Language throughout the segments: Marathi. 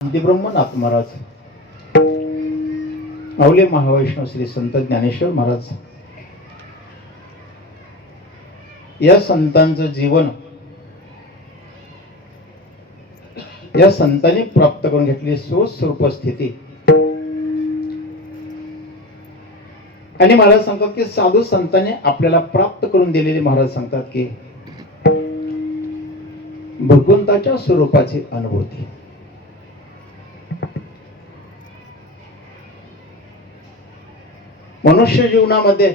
ब्रह्मनाथ महाराज, अवले महावैष्णव श्री संत ज्ञानेश्वर महाराज या संतांचं जीवन या संतांनी प्राप्त करून घेतली स्वस्वरूप स्थिती. आणि महाराज सांगतात की साधू संतांनी आपल्याला प्राप्त करून दिलेले महाराज सांगतात की भगवंताच्या स्वरूपाची अनुभूती. मनुष्य जीवनामध्ये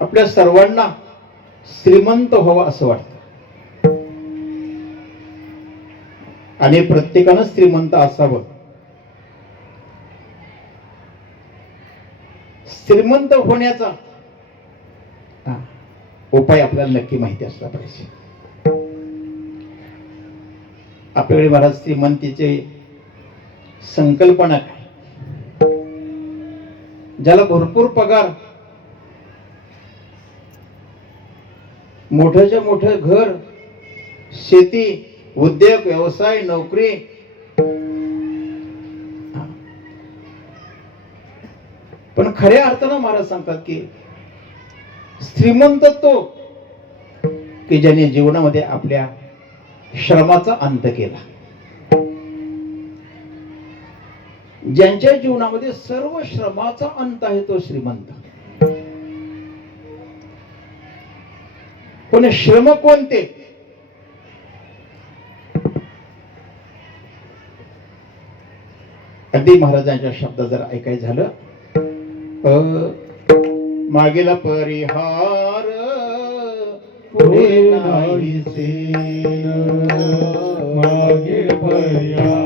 आपल्या सर्वांना श्रीमंत व्हावं असं वाटतं आणि प्रत्येकानं श्रीमंत असावं. श्रीमंत होण्याचा उपाय आपल्याला नक्की माहिती असला पाहिजे. आपल्याकडे महाराज श्रीमंतीचे संकल्पना काय? ज्याला भरपूर पगार, मोठ्याच्या मोठं घर, शेती, उद्योग, व्यवसाय, नोकरी, पण खऱ्या अर्थानं महाराज सांगतात की श्रीमंत तो की ज्याने जीवनामध्ये आपल्या श्रमाचा अंत केला, ज्यांच्या जीवनामध्ये सर्व श्रमाचा अंत आहे तो श्रीमंत. पण श्रम कोणते? अगदी महाराजांच्या शब्द जर ऐकायचं झालं, मागेला परिहार पुढे नाहीसे, मागे परिहार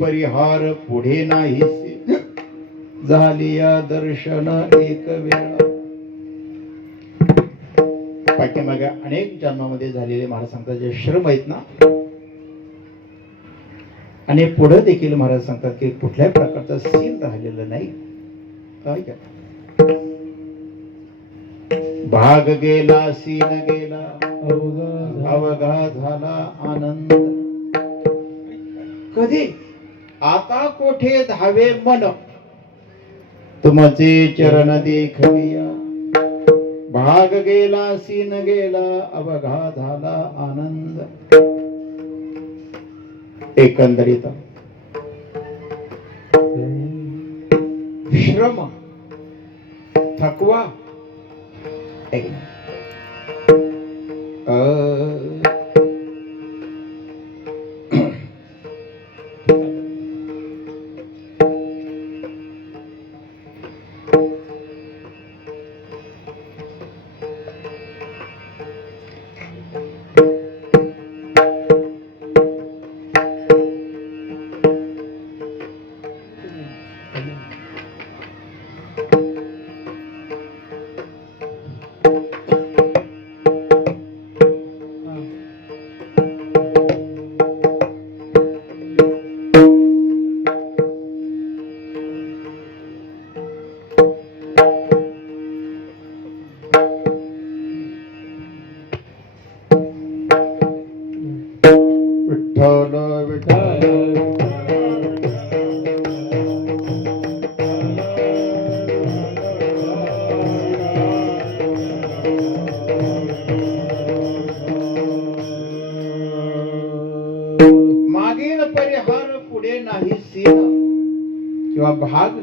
परिहार पुढे नाही झाली या दर्शन एक वेळा. पाठीमागे अनेक जन्मामध्ये झालेले महाराज सांगतात जे श्रम आहेत ना, आणि पुढे देखील महाराज सांगतात की कुठल्याही प्रकारचं सीन राहिलेलं नाही. काय काय भाग गेला, सीन गेला, अवघा झाला आनंद. कधी आता कोठे धावे मन, तुमचे चरण देखविया. भाग गेला, सीन गेला, अवघा झाला आनंद. एकंदरीत श्रम, थकवा,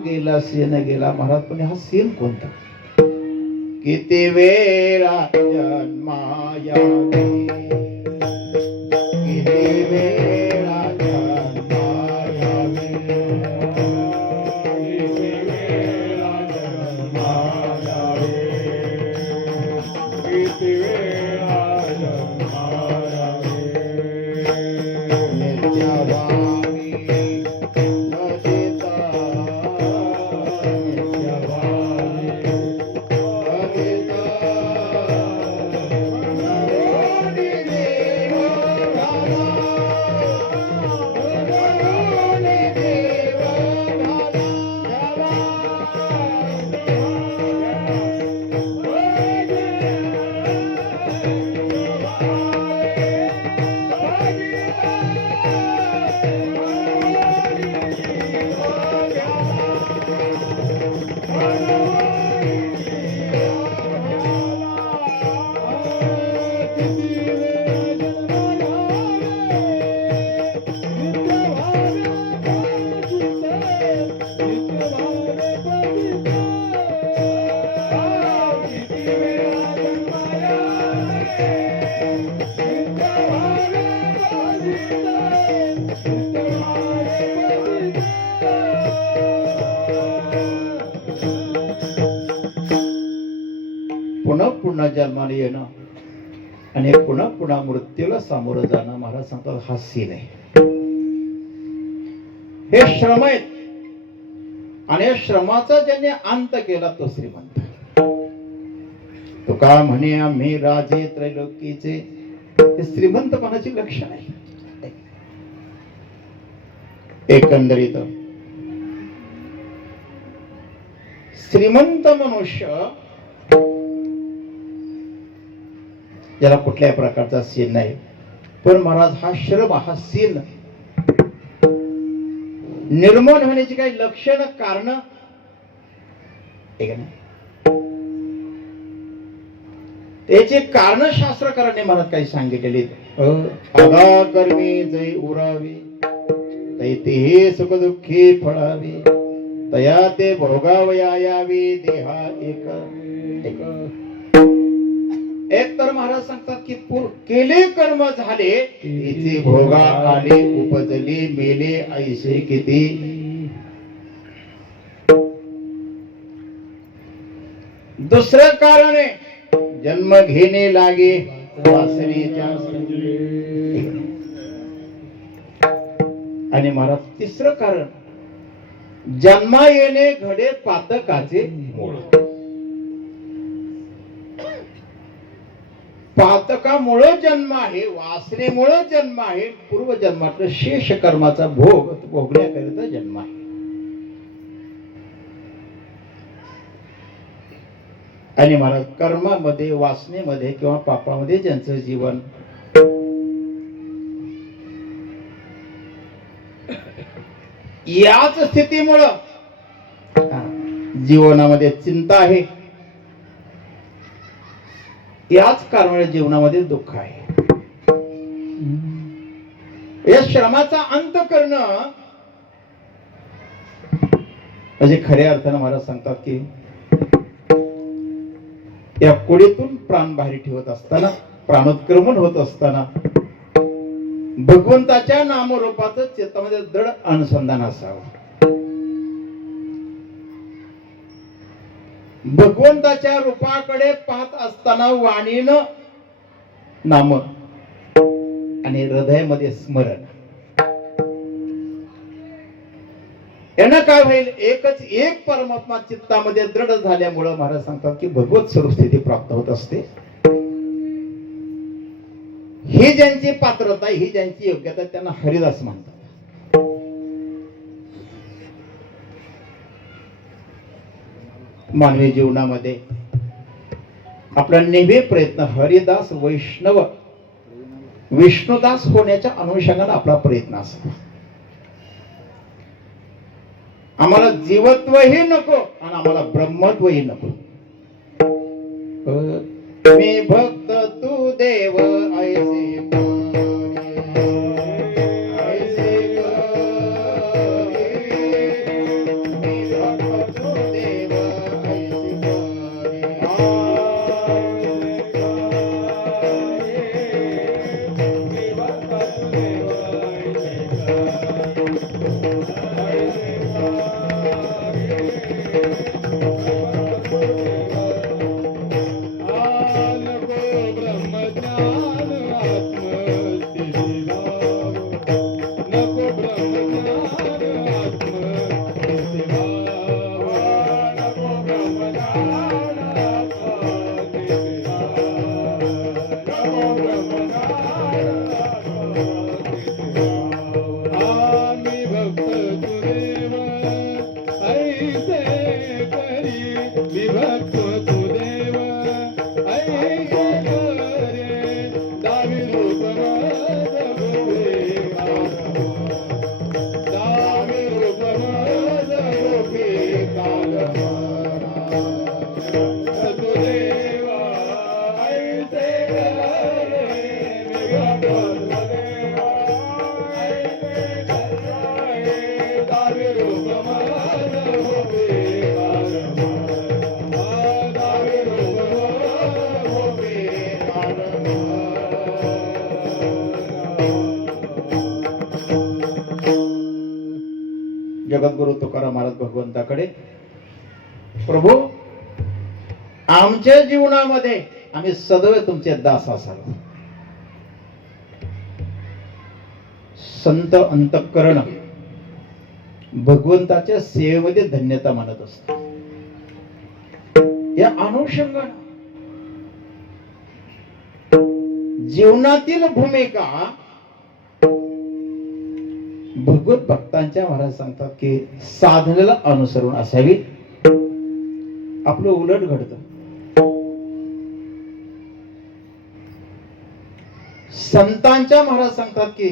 गेला सीन गेला महाराज, पण हा सीन कोणता? किती वेळा जन्मायावे, किती वेळा जन्मायावे, किती वेळा जन्मायावे, किती वेळा जन्मायावे, नित्यभावी भजिता, नित्यभावी भजिता, मनोनी देव घाला, मनोनी देव पुन्हा पुन्हा जन्माला येणं आणि पुन्हा पुन्हा मृत्यूला सामोरं जाणं, महाराज सांगतात हा सीन आहे. हे श्रम आहेत आणि या श्रमाचा ज्याने अंत केला तो श्रीमंत. तुका म्हणे आम्ही राजे त्रैलोकीचे, हे श्रीमंतपणाची लक्षण आहे. एकंदरीत श्रीमंत मनुष्य ज्याला कुठल्याही प्रकारचा सीन नाही, पण महाराज हा श्रम हा सीन निर्माण होण्याची काही लक्षण कारण त्याचे कारण शास्त्रकारांनी महाराज काही सांगितलेले. आगा कर्मी जै उरावे, तैतेही सुख दुःखी फळावे, तया ते भोगावया यावे देहा एक. एक तर महाराज सांगतात की केले कर्म झाले, तिचे भोगा आले, उपजले मेले ऐसे किती. दुसरं कारण आहे जन्म घेणे लागे वासनेच्या. आणि महाराज तिसरं कारण जन्मा येणे घडे पातकाचे मूळ. पातकामुळे जन्म आहे, वासनेमुळे जन्म आहे, पूर्वजन्मातलं शेष कर्माचा भोग भोगण्याकरिता जन्म आहे. आणि महाराज कर्मामध्ये वासनेमध्ये किंवा पापामध्ये ज्यांचं जीवन याच स्थितीमुळं जीवनामध्ये चिंता आहे, याच कारणामुळे जीवनामध्ये दुःख आहे. या श्रमाचा अंत करणं म्हणजे खऱ्या अर्थानं महाराज सांगतात की या कोडीतून प्राण बाहेर ठेवत असताना, प्राणोत्क्रमण होत असताना भगवंताच्या नामरूपाचं चित्तामध्ये दृढ अनुसंधान असावं. भगवंताच्या रूपाकडे पाहत असताना वाणीनं नाम आणि हृदयामध्ये स्मरण, यानं काय होईल, एकच एक परमात्मा चित्तामध्ये दृढ झाल्यामुळं महाराज सांगतात की भगवत स्वरूप स्थिती प्राप्त होत असते. ही ज्यांची पात्रता, ही ज्यांची योग्यता, त्यांना हरिदास म्हणतात. मानवी जीवनामध्ये आपला नेहमी प्रयत्न हरिदास वैष्णव विष्णुदास होण्याच्या अनुषंगाने आपला प्रयत्न असतो. आम्हाला जीवत्वही नको आणि आम्हाला ब्रह्मत्वही नको. मी भक्त तू देव ऐसे ऐसे मी भक्त आम्ही भक्त तुदेव ऐसे करी विभक्त तुदेव ऐसे करे दावी रूप दावी रूप तुदेव ऐसे करे विभक्त जगद्गुरु तुकाराम महाराज भगवंताकडे, प्रभू आमच्या जीवनामध्ये आम्ही सदैव तुमचे दास असावे. संत अंतःकरण भगवंताच्या सेवेमध्ये धन्यता मानत असतो. या अनुषंगाने जीवनातील भूमिका भगवत भक्तांच्या महाराज सांगतात की साधनेला अनुसरून असावी. आपलं उलट घडतं. संतांच्या महाराज सांगतात की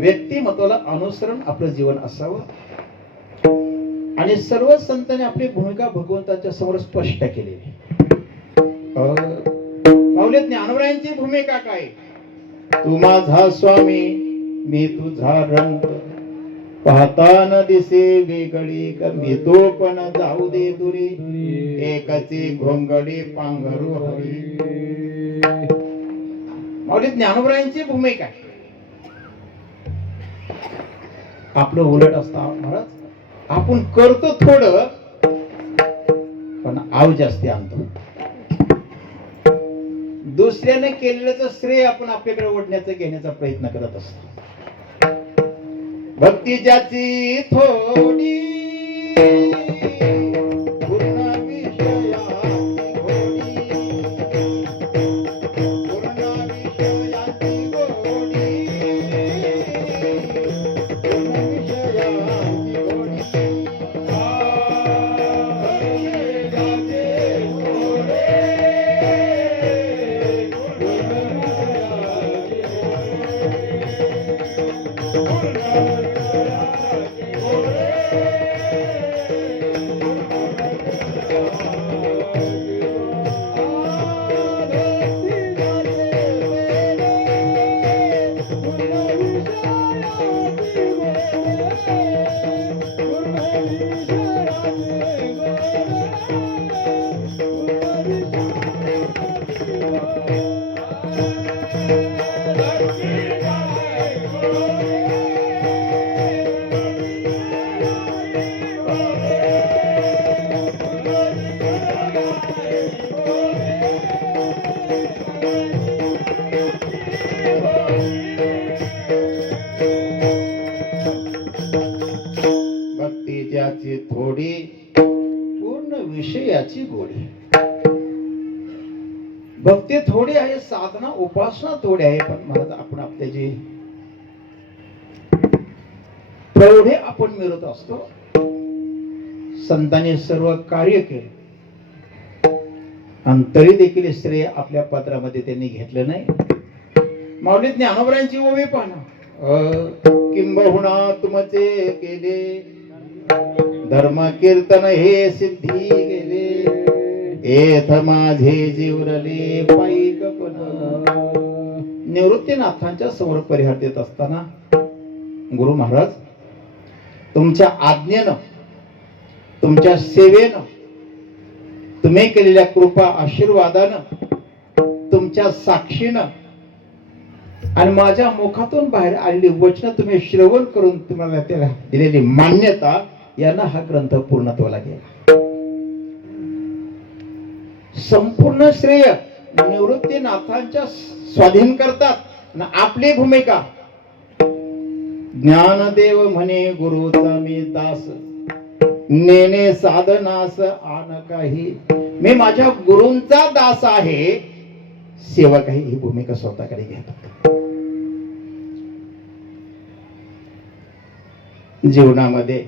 व्यक्तिमत्वाला अनुसरण आपलं जीवन असावं. आणि सर्व संतांनी आपली भूमिका भगवंताच्या समोर स्पष्ट केलेली. पावले ज्ञानवरायांची भूमिका काय? तू माझा स्वामी मी तुझा रंग, पाहताना दिसे वेगळी कमी तो पण जाऊ दे दुरी, एकाची घोंगडी पांघरू हरी. पावले ज्ञानवरायांची भूमिका आपलं उलट असतं महाराज. आपण करतो थोडं पण आव जास्ती आणतो. दुसऱ्याने केलेलं श्रेय आपण आपल्याकडे ओढण्याचा घेण्याचा प्रयत्न करत असतो. भक्ती ज्याची थोडी पूर्ण विषयाची गोडी, पूर्ण विषयाची गोडी, पूर्ण विषयाची गोडी. भक्ती ज्याची थोडी पूर्ण विषयाची गोडी. भक्ती थोडी आहे, साधना उपासना थोडी आहे, पण महाराज आपण आपले जे प्रौढे आपण मिळत असतो. संतांनी सर्व कार्य केले आणि तरी देखील श्रेय आपल्या पत्रामध्ये त्यांनी घेतलं नाही. माऊली ज्ञानोबरांची ओवी पाहणं. किंबहुना तुमचे केले धर्म कीर्तन हे सिद्धी गेले, एथ माझे जीवरले पायी कपन. निवृत्तीनाथांच्या समोर परिहार देत असताना गुरु महाराज तुमच्या आज्ञेनं, तुमच्या सेवेनं, तुम्ही केलेल्या कृपा आशीर्वादानं, तुमच्या साक्षीनं आणि माझ्या मुखातून बाहेर आलेली वचन तुम्ही श्रवण करून तुम्हाला त्याला दिलेली मान्यता यांना हा ग्रंथ पूर्णत्वाला गेला. संपूर्ण श्रेय निवृत्तीनाथांच्या स्वाधीन करतात ना. आपली भूमिका ज्ञानदेव म्हणे गुरुचा मी दास, नेने साधनास आन काही. मी माझ्या गुरूंचा दास आहे. सेवक आहे ही भूमिका स्वतःकडे घेतात. जीवनामध्ये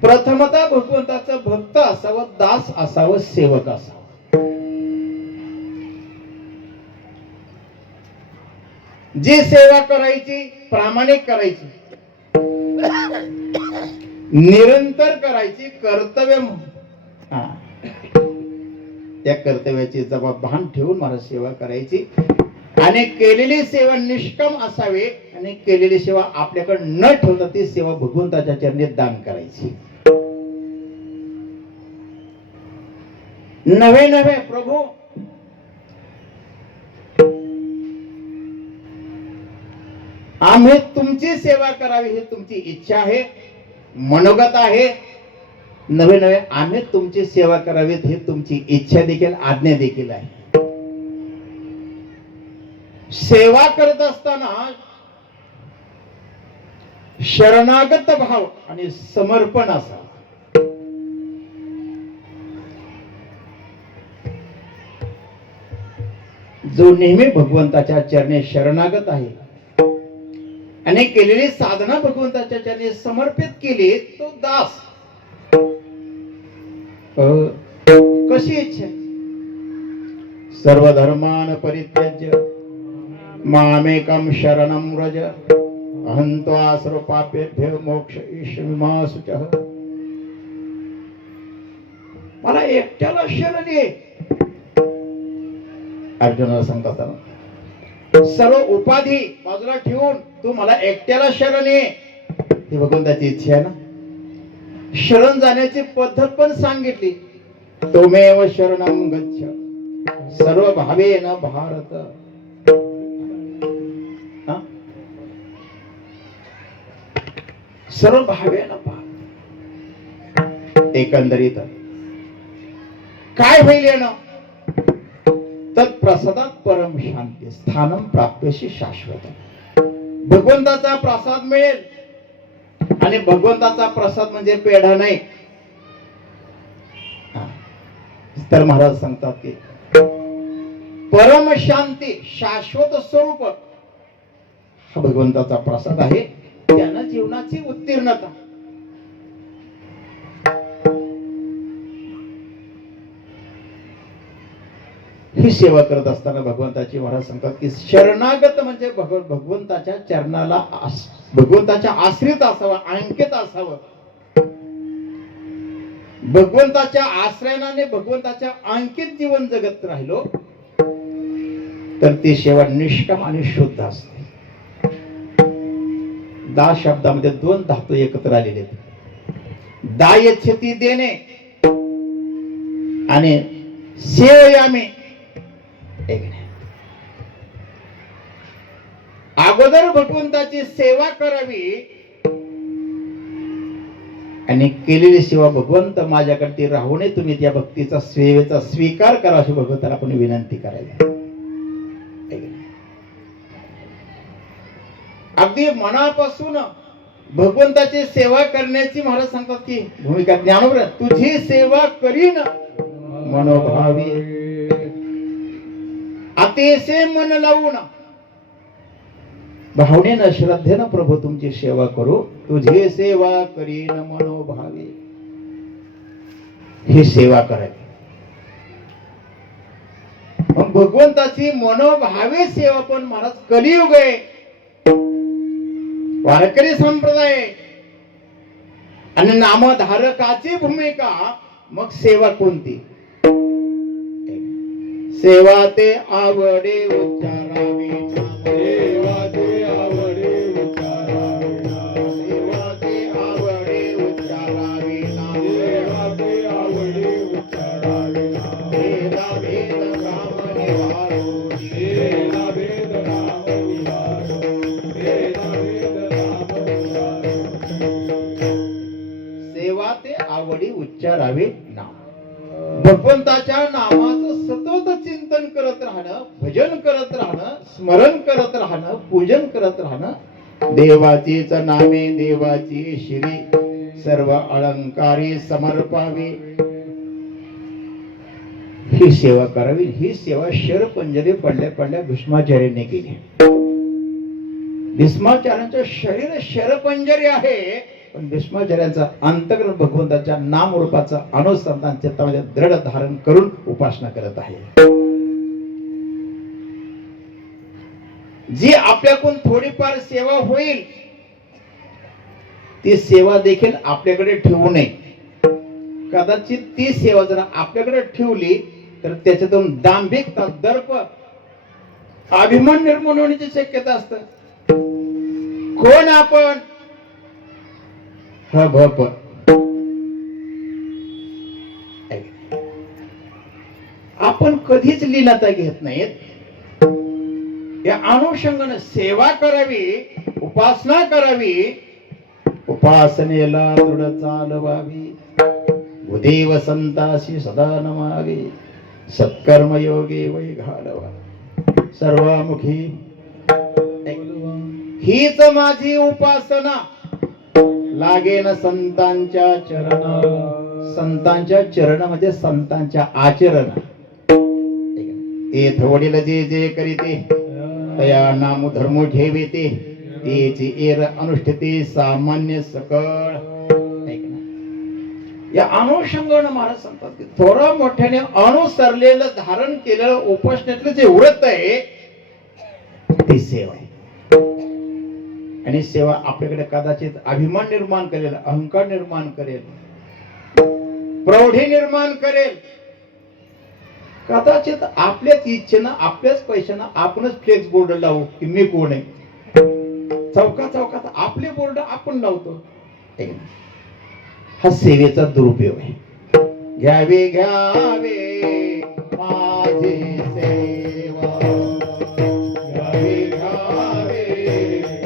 प्रथमतः भगवंताचं भक्त असावं, दास असावं, सेवक असावं. जी सेवा करायची प्रामाणिक करायची, निरंतर करायची, कर्तव्य त्या कर्तव्याची जबाबदारी ठेवून मला सेवा करायची. आणि केलेली सेवा निष्काम असावी आणि केलेली सेवा आपल्याकडे न ठेवता ती सेवा भगवंताच्या चरणी दान करायची. नवे नवे प्रभू आम्ही तुमची सेवा करावी ही तुमची इच्छा आहे, मनोगत आहे. नवे नवे आम्ही तुमची सेवा करावीत ही तुमची इच्छा देखील आज्ञा देखील आहे. सेवा करत असताना शरणागत भाव आणि समर्पण असावं. जो नेहमी भगवंताच्या चरणी शरणागत आहे आणि केलेली साधना भगवंताच्या चरणी समर्पित केली तो दास. कशी इच्छा? सर्व धर्मान परित्यज्य मामेकं शरणं व्रज अहं त्वा सर्व पापेभ्यो मोक्षयिष्यामि. मला एकट्याला शरण ये. अर्जुनाला सांगतात सर्व उपाधी बाजूला ठेवून तू मला एकट्याला शरण ये. ही भगवंताची इच्छा आहे ना. शरण जाण्याची पद्धत पण सांगितली. तोमेव शरणं गच्छ सर्व भावेन भारत. सर्व भावेन भारत. एकंदरीत काय होईल ना तत्प्रसादात परम शांती स्थानम प्राप्यशी शाश्वत. भगवंताचा प्रसाद मिळेल. आणि भगवंताचा प्रसाद म्हणजे पेढा नाही. तर महाराज सांगतात की परम शांती शाश्वत स्वरूप हा भगवंताचा प्रसाद आहे. त्यानं जीवनाची उत्तीर्णता. ही सेवा करत असताना भगवंताची महाराज सांगतात की शरणागत म्हणजे भगवंताच्या चरणाला भगवंताच्या आश्रित असावं, अंकित असावं. भगवंताच्या आश्रयाने भगवंताच्या अंकित जीवन जगत राहिलो तर ती सेवा निष्काम आणि शुद्ध असते. दा शब्दामध्ये दोन धातू एकत्र आलेले आहेत. दायच्छती देणे आणि सेवयामी. अगोदर भगवंताची सेवा करावी आणि केलेली सेवा भगवंत माझ्याकडे राहू नये. तुम्ही त्या भक्तीचा सेवेचा स्वीकार करा अशी भगवंताला आपण विनंती करायला. अगदी मनापासून भगवंताची सेवा करण्याची महाराज सांगतात की भूमिका ज्ञानोबा तुझी सेवा करीन मनोभावी. अतिशय मन लावून भावनेनं श्रद्धेनं प्रभू तुमची सेवा करू. तुझी सेवा करीन मनोभावी. ही सेवा करावी. भगवंताची मनोभावी सेवा पण महाराज कलियुग आहे. वारकरी संप्रदाय आणि नामधारकाची भूमिका. मग सेवा कोणती? सेवा ते आवडे उच्चारावी नाम. सेवा ते आवडे उच्चारावे नाम. सेवा ते आवडे उच्चारावी नाम. सेवा ते आवडे उच्चारावे नाम. भेदा भेद काम निवारो. भेदा भेद राम निवारो. भेदा भेद राम निवारो. आवडी उच्चारावे नाम. भगवंताच्या नामाचं सतत चिंतन करत राहणं, भजन करत राहणं, स्मरण करत राहणं, पूजन करत राहणं. देवाचीच नामे देवाची शिरी सर्व अलंकारी समर्पावी. ही सेवा करावी. ही सेवा शरपंजरी पडल्या पडल्या भीष्माचार्यांनी केली. भीष्माचार्यांचं शरीर शरपंजरी आहे, पण भीष्माचार्यांचा अंतर्गत भगवंताच्या नाम रूपाचं अनुसंधान चित्तामध्ये दृढ धारण करून उपासना करत आहे. जी आपल्याकडून थोडीफार सेवा होईल ती सेवा देखील आपल्याकडे ठेवू नये. कदाचित ती सेवा जर आपल्याकडे ठेवली तर त्याच्यातून दांभिकता, दर्प, अभिमान निर्माण होण्याची शक्यता असते. कोण आपण? भप. आपण कधीच लीनता घेत नाहीत. या अनुषंगाने सेवा करावी, उपासना करावी, उपासनेला दृढ चालवावी, उदेव संतासी सदा नमावी, सत्कर्म योगी वै घालवा, सर्वामुखी. हीच माझी उपासना लागेन संतांच्या चरण. संतांच्या चरण म्हणजे संतांच्या आचरण. येथ वडील जे जे करीते तया नाम धर्म ठेविते, तेची एर अनुष्ठिते सामान्य सकळ. या अनुषंगाने महाराज सांगतात की थोडा मोठ्याने अनुसरलेलं, धारण केलेलं उपासनेतलं जे व्रत आहे ती सेवा आहे. आणि सेवा आपल्याकडे कदाचित अभिमान निर्माण करेल, अहंकार निर्माण करेल, प्रौढी निर्माण करेल. कदाचित आपल्याच इच्छेनं, आपल्याच पैशानं आपणच फ्लेक्स बोर्ड लावू की मी कोण आहे. चौकात आपले बोर्ड आपण लावतो. हा सेवेचा दुरुपयोग आहे. घ्यावे घ्यावे माझी सेवा, घ्यावे घ्यावे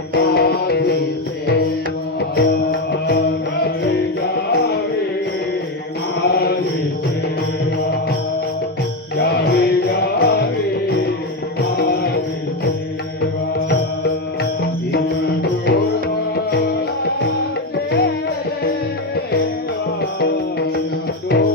माझी सेवा, घ्यावे घ्यावे माझी सेवा, घ्यावे घ्यावे माझी सेवा.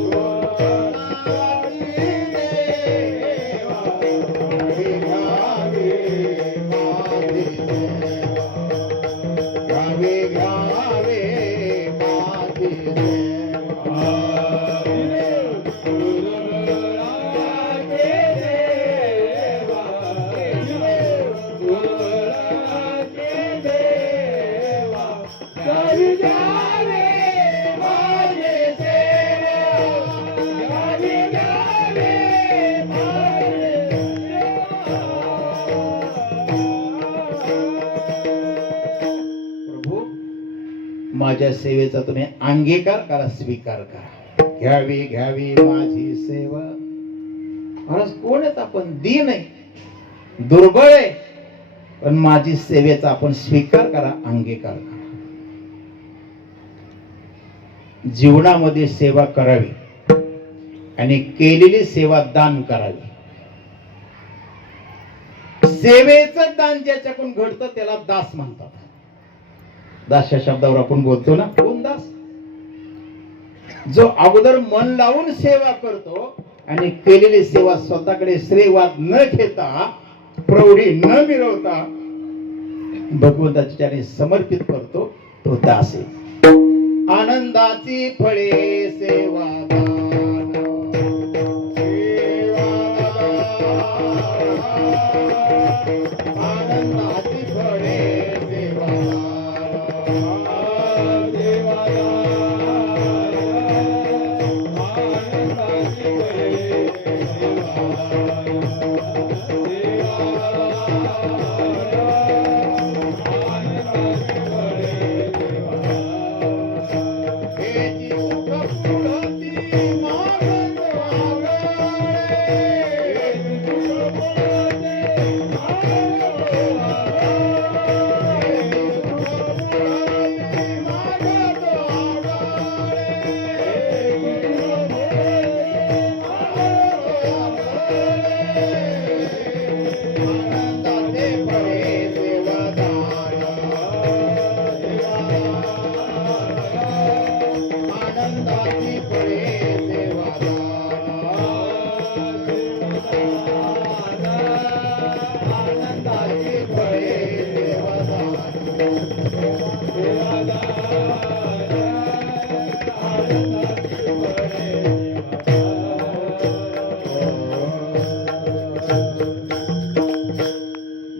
माझ्या सेवेचा तुम्ही अंगीकार करा, स्वीकार करा. घ्यावी घ्यावी माझी सेवा. महाराज कोण आहेत आपण? दीन आहे, दुर्बळ आहे, पण माझी सेवेचा आपण स्वीकार करा, अंगीकार करा. जीवनामध्ये सेवा करावी आणि केलेली सेवा दान करावी. सेवेचं दान ज्याच्याकडून घडतं त्याला दास म्हणतात. दास या शब्दावर आपण बोलतो ना. कोण दास? जो अगोदर मन लावून सेवा करतो आणि केलेली सेवा स्वतःकडे श्रेयवाद न घेता, प्रौढी न मिरवता भगवंताच्या समर्पित करतो, तो दास आहे. आनंदाची फळे सेवा आनंदाची फळे सेवादान, आनंदाची फळे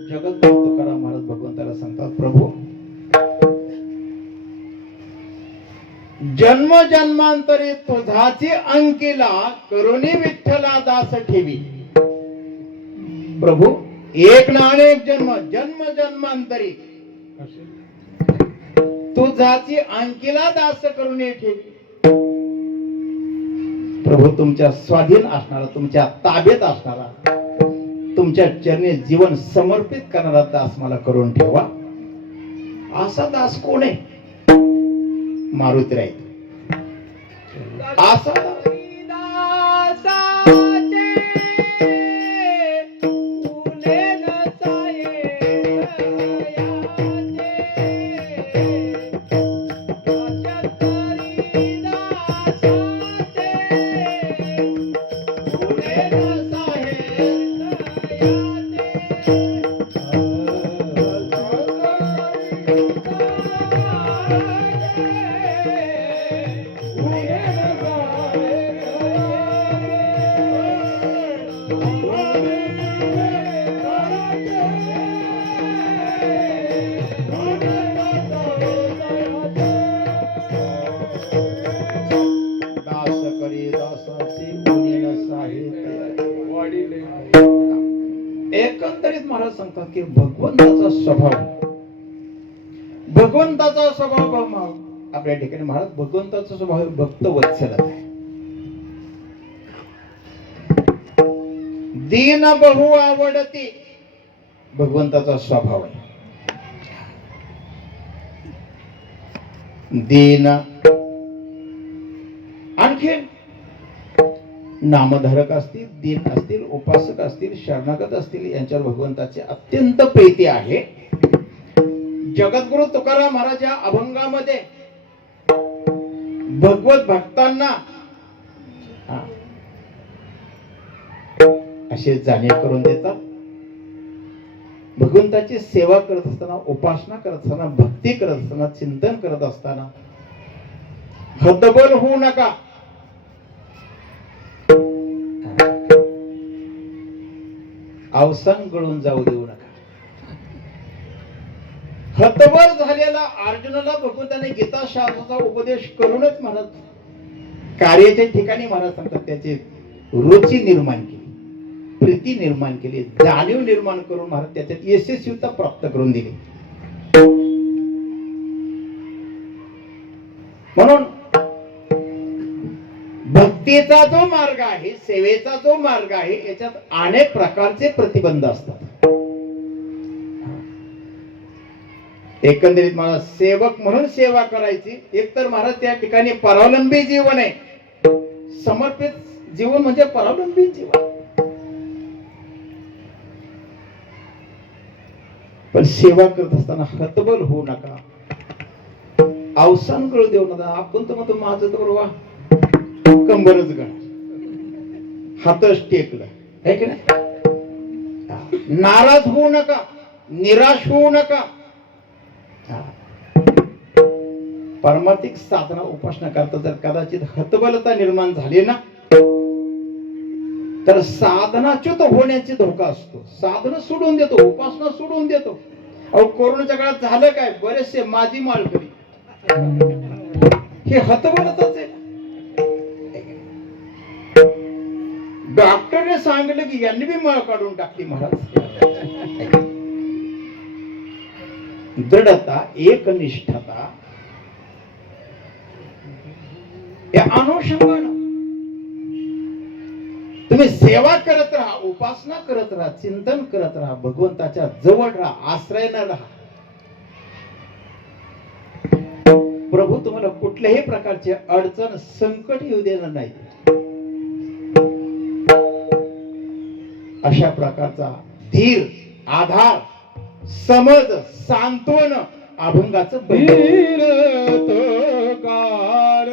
जगद्गुरु तुकाराम महाराज भगवंताला सांगतात, प्रभू जन्म जन्मांतरी तुझाची अंकिला करुणी विठ्ठला दास ठेवी. प्रभू एक ना अनेक जन्म, जन्म जन्मांतरी तुझाची अंकिला दास करुणी ठेवी. प्रभू तुमच्या स्वाधीन असणारा, तुमच्या ताब्यात असणारा, तुमच्या चरणी जीवन समर्पित करणारा दास मला करून ठेवा. असा दास कोण आहे? मारुती राय. असा एकंदरीत महाराज सांगतात की भगवंताचा स्वभाव आपल्या ठिकाणी महाराज भगवंताचा स्वभाव भक्त वत्सलता आहे. दीन बहु आवडती भगवंताचा स्वभाव आहे. दीन आणखी नामधारक असतील, दीन असतील, उपासक असतील, शरणागत असतील, यांच्यावर भगवंताची अत्यंत प्रीती आहे. जगद्गुरु तुकाराम महाराज या अभंगामध्ये भगवत भक्तांना असे जाणीव करून देतात. भगवंताची सेवा करत असताना, उपासना करत असताना, भक्ती करत असताना, चिंतन करत असताना हतबल होऊ नका. अवसान गळून जाऊ देऊ नका. हतबल झालेला अर्जुनाला भगवंताने गीता शास्त्राचा उपदेश करूनच महाराज कार्याच्या ठिकाणी महाराज सांगतात त्याची रुची निर्माण केली, प्रीती निर्माण केली, जाणीव निर्माण करून महाराज त्याच्यात यशस्वीता प्राप्त करून दिली. म्हणून भक्तीचा जो मार्ग आहे, सेवेचा जो मार्ग आहे, याच्यात अनेक प्रकारचे प्रतिबंध असतात. एकंदरीत मला सेवक म्हणून सेवा करायची, एकतर महाराज त्या ठिकाणी परावलंबी जीवन आहे. समर्पित जीवन म्हणजे परावलंबी जीवन. पण सेवा करत असताना हतबल होऊ नका, अवसान करू देऊ नका. आपण तर म्हणतो माझं तर बरोबर कंबरच गण, हातच टेकलं आहे की नाही. नाराज होऊ नका, निराश होऊ नका. पारमार्थिक साधना उपासना करता जर कदाचित हतबलता निर्माण झाली ना, तर साधनाच्युत होण्याची धोका असतो. साधना सोडून देतो, उपासना सोडून देतो. अहो कोरोनाच्या काळात झालं काय, बरेचसे माझी माळकरी हे हतबलताच आहे. डॉक्टरने सांगितलं की यांनी बी माळ काढून टाकली महाराज. दृढता, एकनिष्ठता या अनुषंगाने तुम्ही सेवा करत राहा, उपासना करत राहा, चिंतन करत राहा, भगवंताच्या जवळ राहा, आश्रयाने राहा. प्रभू तुम्हाला कुठल्याही प्रकारचे अडचण, संकट येऊ देणार नाही. अशा प्रकारचा धीर, आधार, समज, सांत्वन अभंगाचं धीर तो काळ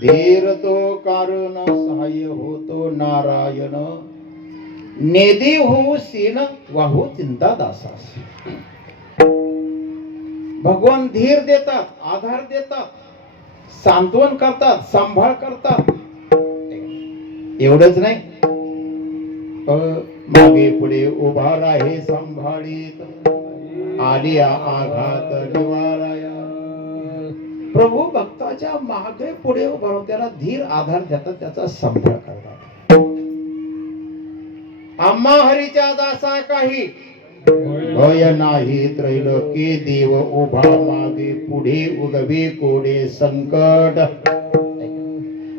धीर तो कारण सहाय्य होतो नारायण नेदी होऊ सीन वाहू चिंता दासास. भगवान धीर देतात, आधार देतात, सांत्वन करतात, सांभाळ करतात. एवढंच नाही, मागे पुढे उभा राहे सांभाळीत आलिया आघात निवाराया. प्रभू भक्ताच्या मागे पुढे उभा राहून त्याला धीर आधार देतात, त्याचा सांभाळ करतात. आम्हा हरीच्या दासा काही भय नाही त्रैलोकी देव उभा मागे पुढे उगवे कोडे संकट.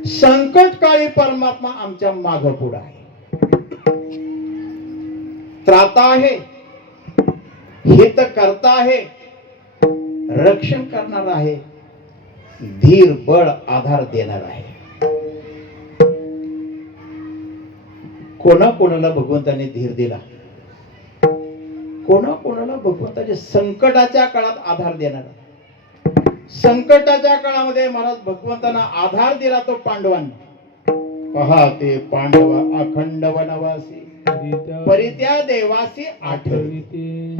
संकट काळी परमात्मा आमच्या माग पुढे आहे, त्राता आहे, हित करता आहे, रक्षण करणार आहे, धीर बळ आधार देणार आहे. कोणाकोणाला भगवंताने धीर दिला, कोणाकोणाला भगवंताच्या संकटाच्या काळात आधार देणार. संकटाच्या काळामध्ये महाराज भगवंतांना आधार दिला तो पांडवांना. पहा ते पांडवा अखंड वनवासी परित्या देवासी आठविते.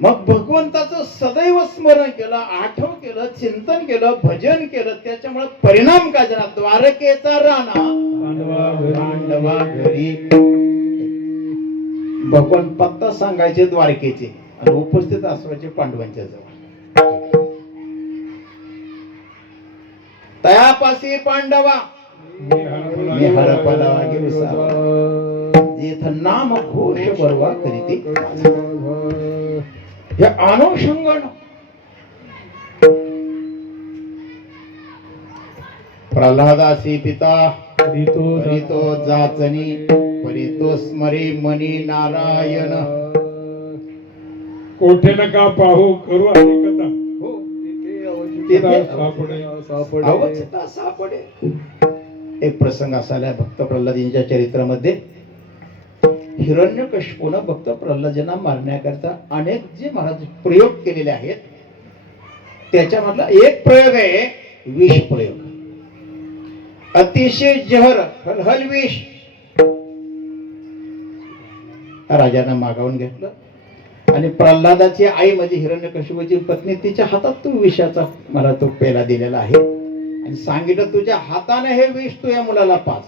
मग भगवंताचं सदैव स्मरण केलं, आठव केलं, चिंतन केलं, भजन केलं. त्याच्यामुळे परिणाम काय झाला? द्वारकेचा राणा पांडवा घरी. भगवान पत्ता सांगायचे द्वारकेचे आणि उपस्थित असवायचे पांडवांच्या जवळ. तयापासी पांडवा मी हरपला गिरसावा जेथ नाम घोष बरवा करीते. या अनुषंगानं प्रल्हादासी पिता परितो जाचनी परितो स्मरे मनी नारायण. कोठे नका पाहू करू कथा अवस्था सापडे. एक प्रसंग असायला भक्त प्रल्हादींच्या चरित्रामध्ये हिरण्यकश्यपूनं भक्त प्रल्हादांना मारण्याकरता अनेक जे महाराज प्रयोग केलेले आहेत. त्याच्यामधला एक प्रयोग आहे विष प्रयोग. अतिशय जहर हलहल विष राजानं मागावून घेतलं आणि प्रल्हादाची आई म्हणजे हिरण्यकश्यपूची पत्नी तिच्या हातात तो विषाचा मला तो पेला दिलेला आहे आणि सांगितलं तुझ्या हाताने हे विष तू या मुलाला पाज.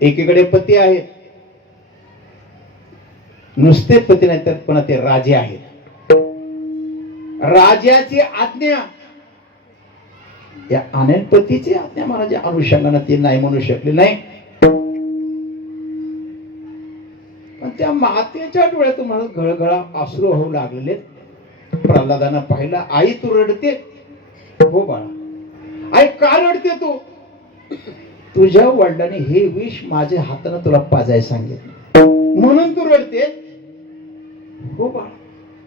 एकीकडे पती आहेत, नुसते पती नाही तर पण ते राजे आहेत. राजाची आज्ञा या आनंदपतीची आज्ञा महाराज अनुषंगाने ते नाही म्हणू शकले नाही. पण त्या मातेच्या डोळ्यात तुम्हाला गळगळा अश्रू होऊ लागलेले. प्रल्हादानं पाहिलं, आई तू रडते. हो बाळा. आई का रडते तू? तुझ्या वडिलांनी हे विष माझ्या हाताने तुला पाजायला सांगितलं म्हणून तू रडते. हो बाळा.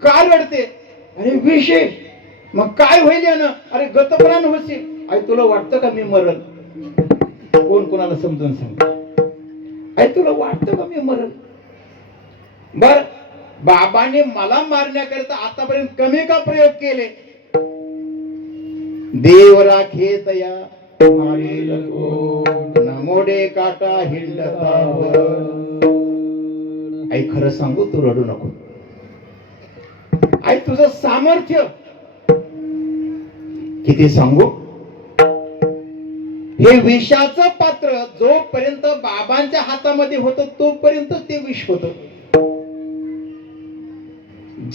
का रडते? अरे विष आहे. मग काय होईल यानं? अरे गतप्राण होशील. आई तुला वाटतं का मी मरल? कोण कोणाला समजून सांग. आई तुला वाटतं का मी मरल? बर, बाबाने मला मारण्याकरिता आतापर्यंत कमी का प्रयोग केले? देव राखे तया मारील कोण, नमोडे काटा हिंडतावर. आई खरं सांगू, तू रडू नको. आई तुझं सामर्थ्य किती सांगू. हे विषाचं पात्र जोपर्यंत बाबांच्या हातामध्ये होतं तोपर्यंत ते विष होतं.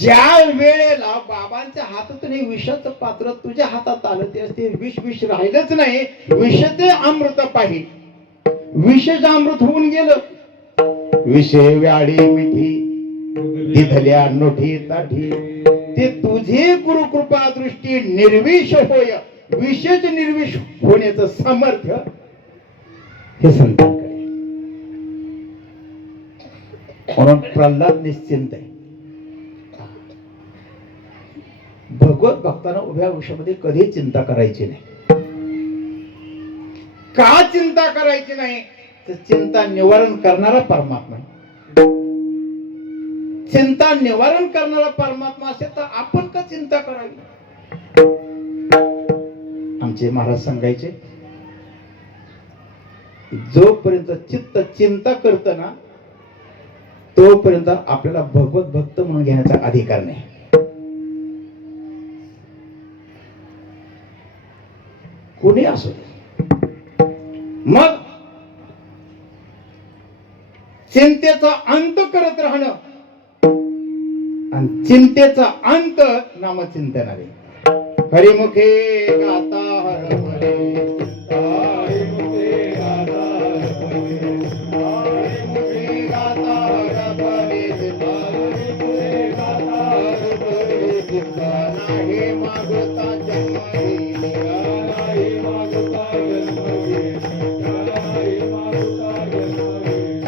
ज्या वेळेला बाबांच्या हातातून हे विषाचं पात्र तुझ्या हातात आलं ते विष राहिलंच नाही. विष ते अमृत पाहिजे. विषच अमृत होऊन गेलं. विषय व्याळी मिठी दिधल्या नोठी ताठी, ते तुझे गुरुकृपा दृष्टी निर्विष होय. विषच निर्विष होण्याचं सामर्थ्य हे संतांकडे. म्हणून प्रल्हाद निश्चिंत आहे. भगवत भक्तांना उभ्या आयुष्यामध्ये कधी चिंता करायची नाही. का चिंता करायची नाही? तर चिंता निवारण करणारा परमात्मा. चिंता निवारण करणारा परमात्मा असेल तर आपण का चिंता करावी? आमचे महाराज सांगायचे, जोपर्यंत चित्त चिंता करत ना तोपर्यंत आपल्याला भगवत भक्त म्हणून घेण्याचा अधिकार नाही. कोणी असो दे. मग चिंतेचा अंत करत राहणं आणि चिंतेचा अंत नामचिंतनाने. हरिमुखे गाता हर हरे, हरिमुखे गाता हर हरे, हरिमुखे गाता हर हरे, हरिमुखे गाता हर हरे. जितका नाही मागता जन्म घेईन, नाही मागता जन्म घेईन, नाही मागता जन्म घेईन.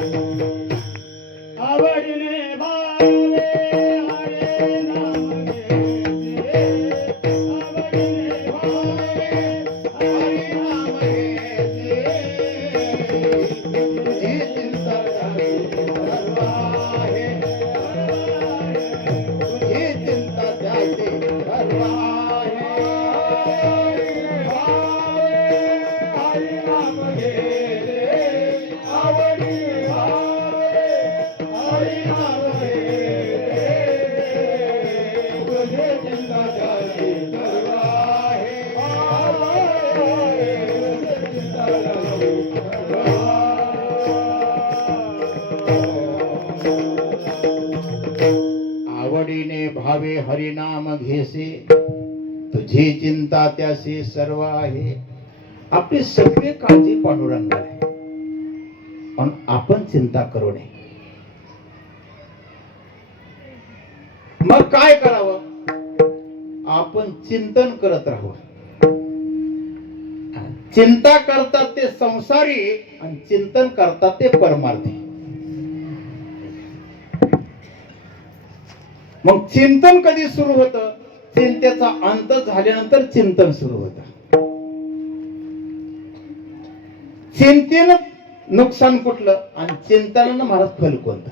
आवडीने भावे हरे नाम घेते, आवडीने भावे हरे नाम घेते. तुझी चिंता झाली सर्व आहे, तुझी चिंता त्याचे सर्व आहे. हरे नाम घेते, आवडीने भावे हरे नाम घेते. तुझी चिंता झाली सर्व आहे, तुझी चिंता झाली सर्व आहे. आवडीने भावे हरिनाम घेसे, तुझी चिंता त्याशी सर्व आहे. आपली सगळी काळजी पांडुरंगाला आहे, पण आपण चिंता करू नये. मग काय करावं? आपण चिंतन करत राहावं. चिंता करतात ते संसारी आणि चिंतन करतात ते परमार्थी. मग चिंतन कधी सुरू होतं? चिंतेचा अंत झाल्यानंतर चिंतन सुरू होतं. चिंतेनं नुकसान कुठलं आणि चिंतनानं महाराज फल कोणतं?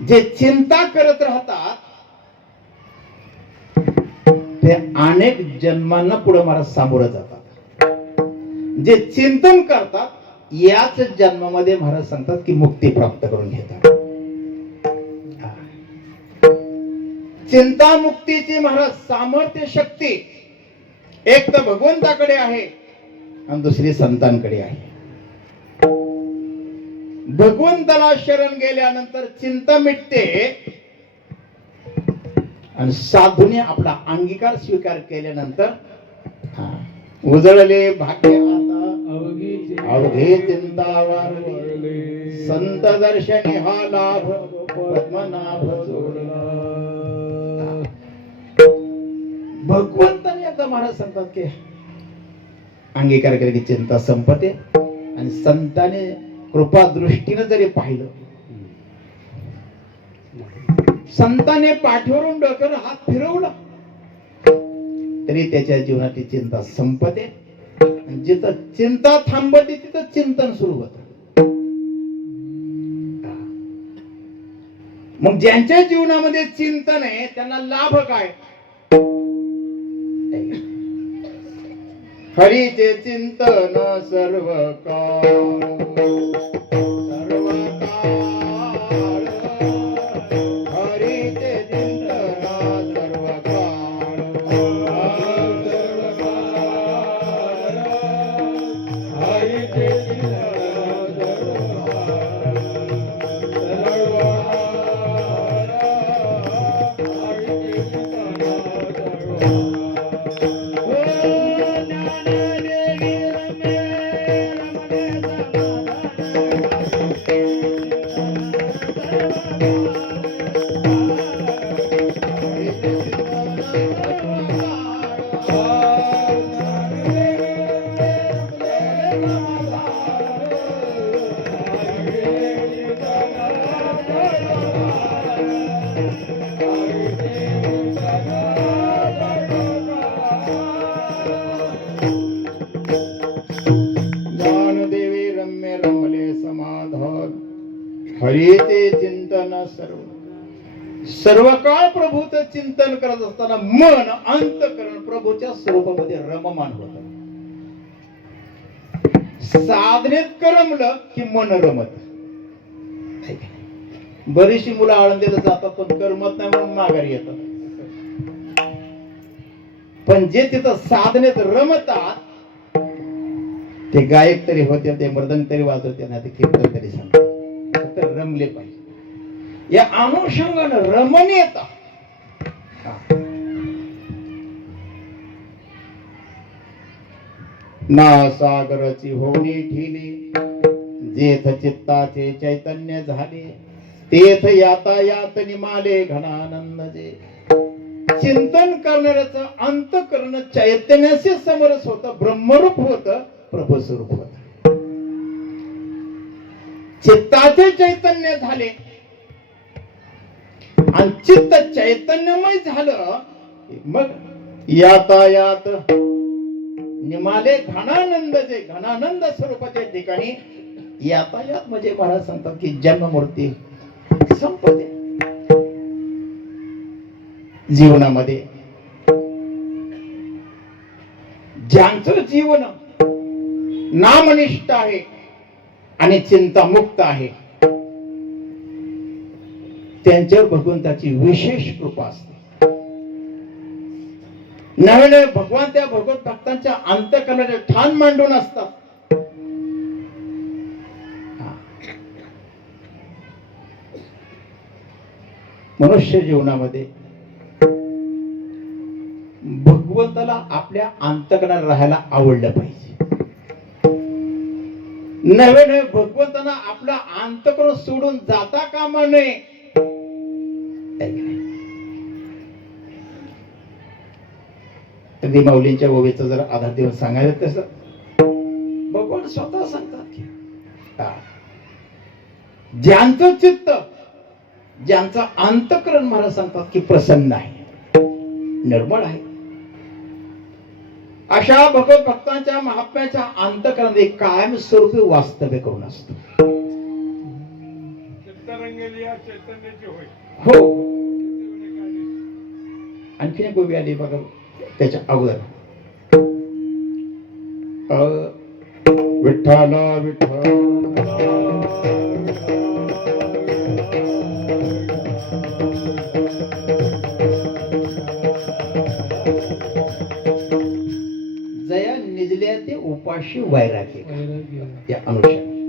जे चिंता करत राहतात ते अनेक जन्मांना पुढे महाराज सामोरं जातात. जे चिंतन करतात याच जन्मामध्ये महाराज सांगतात की मुक्ती प्राप्त करून घेतात. चिंता मुक्तीची महाराज सामर्थ्य शक्ती एक तर भगवंताकडे आहे आणि दुसरी संतांकडे आहे. भगवंताला शरण गेल्यानंतर चिंता मिटते आणि साधूने आपला अंगीकार स्वीकार केल्यानंतर उजळले भाग्य आता अवघे चिंता वारली संत दर्शनी हा लाभ पद्मनाभ जोडला. भगवंताने आता महाराज सांगतात की अंगीकार केला की चिंता संपते आणि संताने कृपा दृष्टीने जरी पाहिलं, संताने पाठीवरून डोक्यावर हात फिरवला तरी त्याच्या जीवनातली चिंता संपते. जिथं चिंता थांबते तिथं चिंतन सुरू होत. मग ज्यांच्या जीवनामध्ये चिंतन आहे त्यांना लाभ काय? हरीचे चिंतन सर्व काळ सर्व काळ हरीचे चिंतन सर्व काळ सर्व काळ हरीचे चिंतन सर्व हरीचे चिंतन सर्व काळ प्रभूचं चिंतन करत असताना मन अंतःकरण प्रभूच्या स्वरूपामध्ये रममान होत. साधनेत करमलं की मन रमत. बरीचशी मुलं आळंदीला जातात पण करमत नाही म्हणून माघारी येतात. पण जे तिथं साधनेत रमतात ते गायक तरी होते, ते मृदंग तरी वाजवते, नाही ते कीर्तन तरी सांगतात. तर रमले पाहिजे. या अनुषंगानं रमणीयता ना सागराची होणी ठेली जेथ चित्ताचे चैतन्य झाले तेथ यातायात निमाले घनानंद जे. चिंतन करणाऱ्याचं अंतःकरण चैतन्याचे समरस होत, ब्रह्मरूप होत, प्रभस्वरूप होत. चित्ताचे चैतन्य झाले आणि चित्त चैतन्यमय झालं मग यातायात निमाले घनानंद जे. घनानंद स्वरूपाच्या ठिकाणी यातायात म्हणजे महाराज सांगतात की जन्ममूर्ती संपते. जीवनामध्ये ज्यांचं जीवन नामनिष्ठ आहे आणि चिंता मुक्त आहे त्यांच्यावर भगवंताची विशेष कृपा असते. नवे नवे भगवान त्या भगवत भक्तांच्या अंतःकरणाचे ठाण मांडून असतात. मनुष्य जीवनामध्ये भगवंताला आपल्या अंतःकरणात राहायला आवडलं पाहिजे. नवे नवे भगवंतांना आपलं अंतःकरण सोडून जाता कामा नये. कधी माऊलींच्या ओवीचा जर आधार देऊन सांगायचं तसं भगवान स्वतः सांगतात की ज्यांचं चित्त ज्यांचं अंतःकरण महाराज सांगतात की प्रसन्न आहे, निर्मळ आहे, अशा भगवत भक्तांच्या महात्म्याच्या अंतःकरणात कायम स्वरूपी वास्तव्य करून असतो. हो. आणखी एक गोबी आली बघा त्याच्या अगोदर विठ्ठला विठ्ठला जया निजल्या ते उपाशी वैराग्य या अनुषंगाने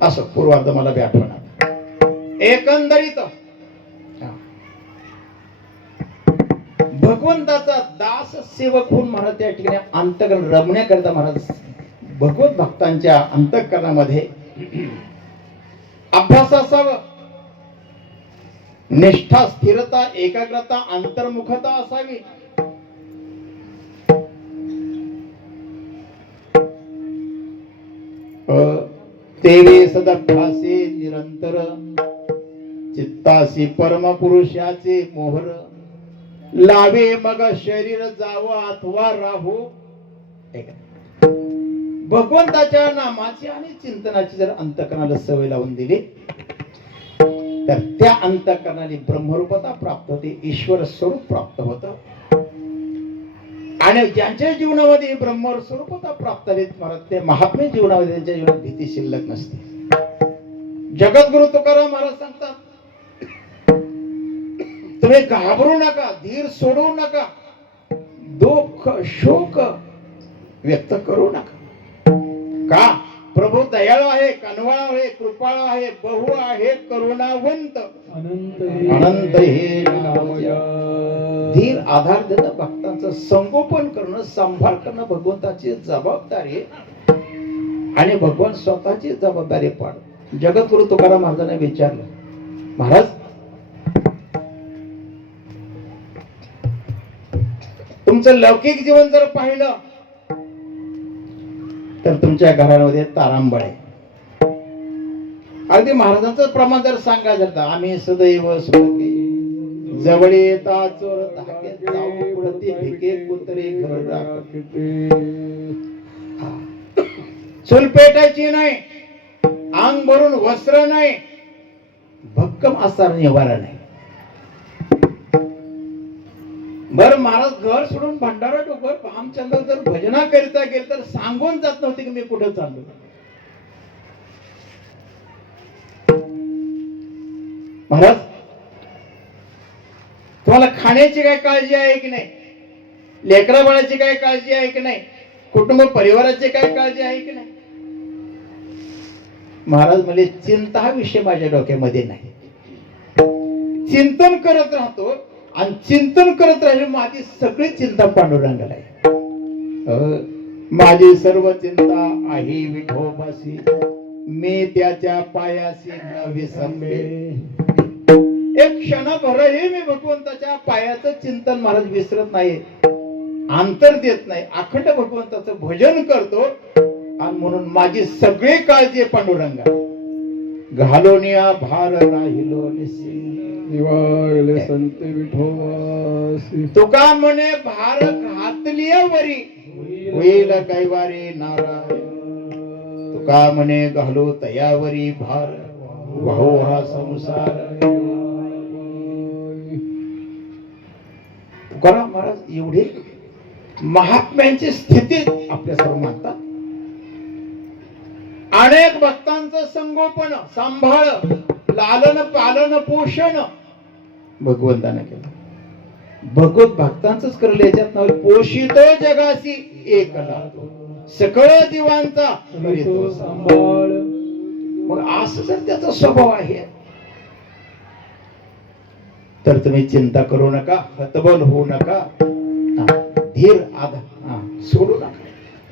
असं पूर्वार्ध मला बी आठवणार. एकंदरीत भगवंताचा दास सेवक होऊन महाराज त्या ठिकाणी अंतकरण रमण्याकरिता महाराज भगवत भक्तांच्या अंतःकरणामध्ये अभ्यास असावं, निष्ठा, स्थिरता, एकाग्रता, अंतर्मुखता असावी. तेवे सदभ्यासे निरंतर चित्तासी परमपुरुषाचे मोहर लावे मग शरीर जावं अथवा राहू. भगवंताच्या नामाची आणि चिंतनाची जर अंतकरणाला सवय लावून दिली तर त्या अंतकरणाने ब्रह्मरूपता प्राप्त होते, ईश्वर स्वरूप प्राप्त होतं. आणि ज्यांच्या जीवनामध्ये ब्रह्म स्वरूपता प्राप्त झाली महाराज ते महात्मे जीवनामध्ये त्यांच्या जीवनात भीती शिल्लक नसते. जगद्गुरु तुकाराम महाराज सांगतात, तुम्ही घाबरू नका, धीर सोडू नका, दुःख शोक व्यक्त करू नका. का? प्रभू दयाळू आहे, कनवाळ आहे, कृपाळ आहे, बहु आहे, करुणावंत, अनंत हे नामया. धीर आधार देणं, भक्तांचं संगोपन करणं, सांभाळ करणं भगवंताची जबाबदारी आणि भगवान स्वतःची जबाबदारी पाड. जगद्गुरु तुकाराम महाराजांना विचारलं, महाराज तुमचं लौकिक जीवन जर पाहिलं तर तुमच्या घरामध्ये तारांबळ आहे. अगदी महाराजांचं प्रमाण जर सांगायचं तर आम्ही सदैव सुखी, जवळ येता चोर धाकेत जाऊ पुढती भिके कुत्रे घर राखते. चूल पेटायची नाही, अंग भरून वस्त्र नाही, भक्कम असणार निवारा नाही. बर महाराज घर सोडून भंडारा डोंगर भामचंद्र जर भजना करिता गेले तर सांगून जात नव्हते की मी कुठे चाललो. महाराज तुम्हाला खाण्याची काय काळजी आहे की नाही, लेकरा बाळाची काय काळजी आहे की नाही, कुटुंब परिवाराची काय काळजी आहे की नाही. महाराज म्हणजे चिंता हा विषय माझ्या डोक्यामध्ये नाही. चिंतन करत राहतो आणि चिंतन करत राहिले माझी सगळी चिंता पांडुरंगाला आहे. माझी सर्व चिंता आहे विठोबासी, मी त्याच्या पायाशी न विसंबे. एक क्षणभरही मी भगवंताच्या पायाचं चिंतन महाराज विसरत नाही, अंतर देत नाही, अखंड भगवंताचं भजन करतो. आणि म्हणून माझी सगळी काळजी पांडुरंगा. घालोनिया भार राहिलो निवाळले संत विठोबासी. तुका म्हणे भार घातलिया वरी होईल कैवारी नारायण. तुका म्हणे घालो तयावरी भार वाहू हा संसार. तुकाराम महाराज एवढी महात्म्यांची स्थिती आपल्या सर्व मानतात. अनेक भक्तांचं संगोपन, सांभाळ, लालन पालन, पोषण भगवंताने केलं. भगवत भक्तांचंच करले. याच्यात नाव पोषित जगासी एकला सकळ जीवांचा करीतो सांभाळ. मग असं जर त्याचा स्वभाव आहे तर तुम्ही चिंता करू नका, हतबल होऊ नका, धीर सोडू नका.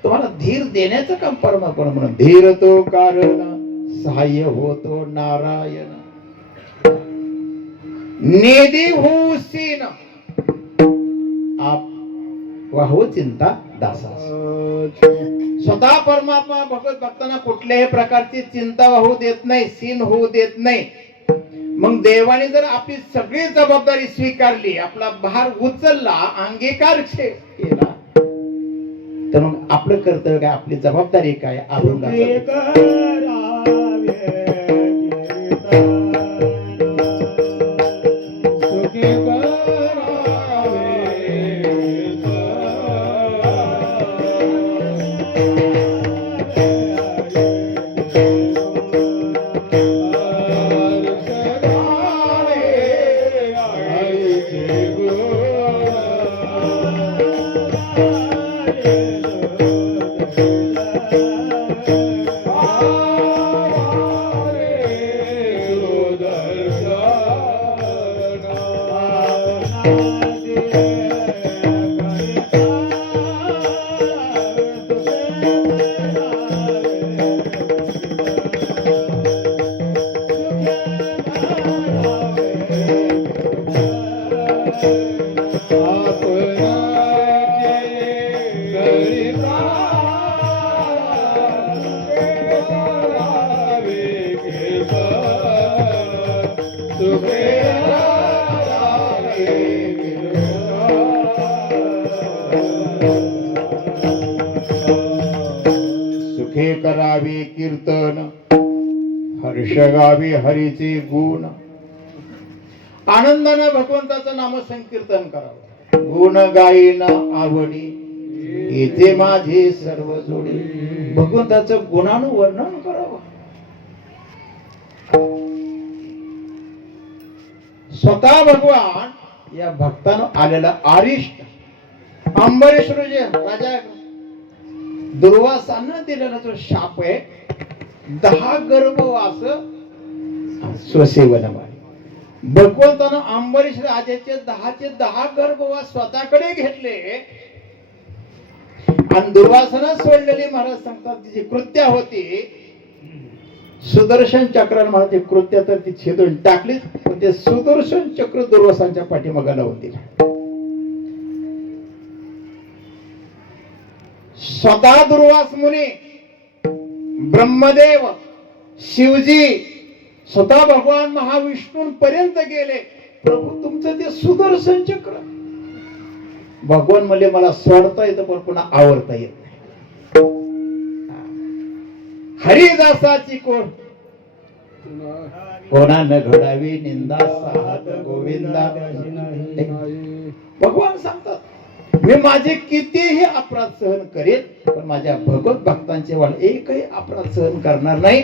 तुम्हाला धीर देण्याचं काम परमात्मा म्हणून धीर तो कारण सहाय्य होतो नारायण. नेदी होसीन आप वाहू चिंता दासा. स्वतः परमात्मा भगवत भक्तांना कुठल्याही प्रकारची चिंता वाहू देत नाही, सीन होऊ देत नाही. मग देवाने जर आपली सगळी जबाबदारी स्वीकारली, आपला भार उचलला, अंगीकार केला तर मग आपलं कर्तव्य काय, आपली जबाबदारी काय, Ah करिता करावे कीर्तन सुखे करावे सुखे करावे कीर्तन हर्ष गावे हरीचे गुण आनंदाने भगवंताचं नाम संकीर्तन करावं गुण गायीना आवडी येथे माझे सर्व जोडी भगवंताचं गुणानुवर्णन करावं स्वतः भगवान या भक्तानं आलेला आरिष्ट अंबरीश राजा दुर्वासानं दिलेला जो शाप आहे 10 गर्भवास स्वसेवन भगवंतानं अंबरीश राजाचे 10 गर्भवास स्वतःकडे घेतले आणि दुर्वासानं सोडलेली महाराज सांगतात तिची कृत्या होती सुदर्शन चक्रानं महाराज कृत्या तर ती छेदून टाकली पण ते सुदर्शन चक्र दुर्वासांच्या पाठीमागे लावून दिलं स्वतः दुर्वास मुनी ब्रह्मदेव शिवजी स्वतः भगवान महाविष्णू पर्यंत गेले प्रभू तुमचं ते सुदर्शन चक्र भगवान म्हणले मला सोडता येतं पण पुन्हा आवरता येत नाही हरिदासाची कोणानं घडावी निंदा साहत गोविंदा भगवान सांगतात मी माझे कितीही अपराध सहन करेन पण माझ्या भगवत भक्तांचे वाळ एकही अपराध सहन करणार नाही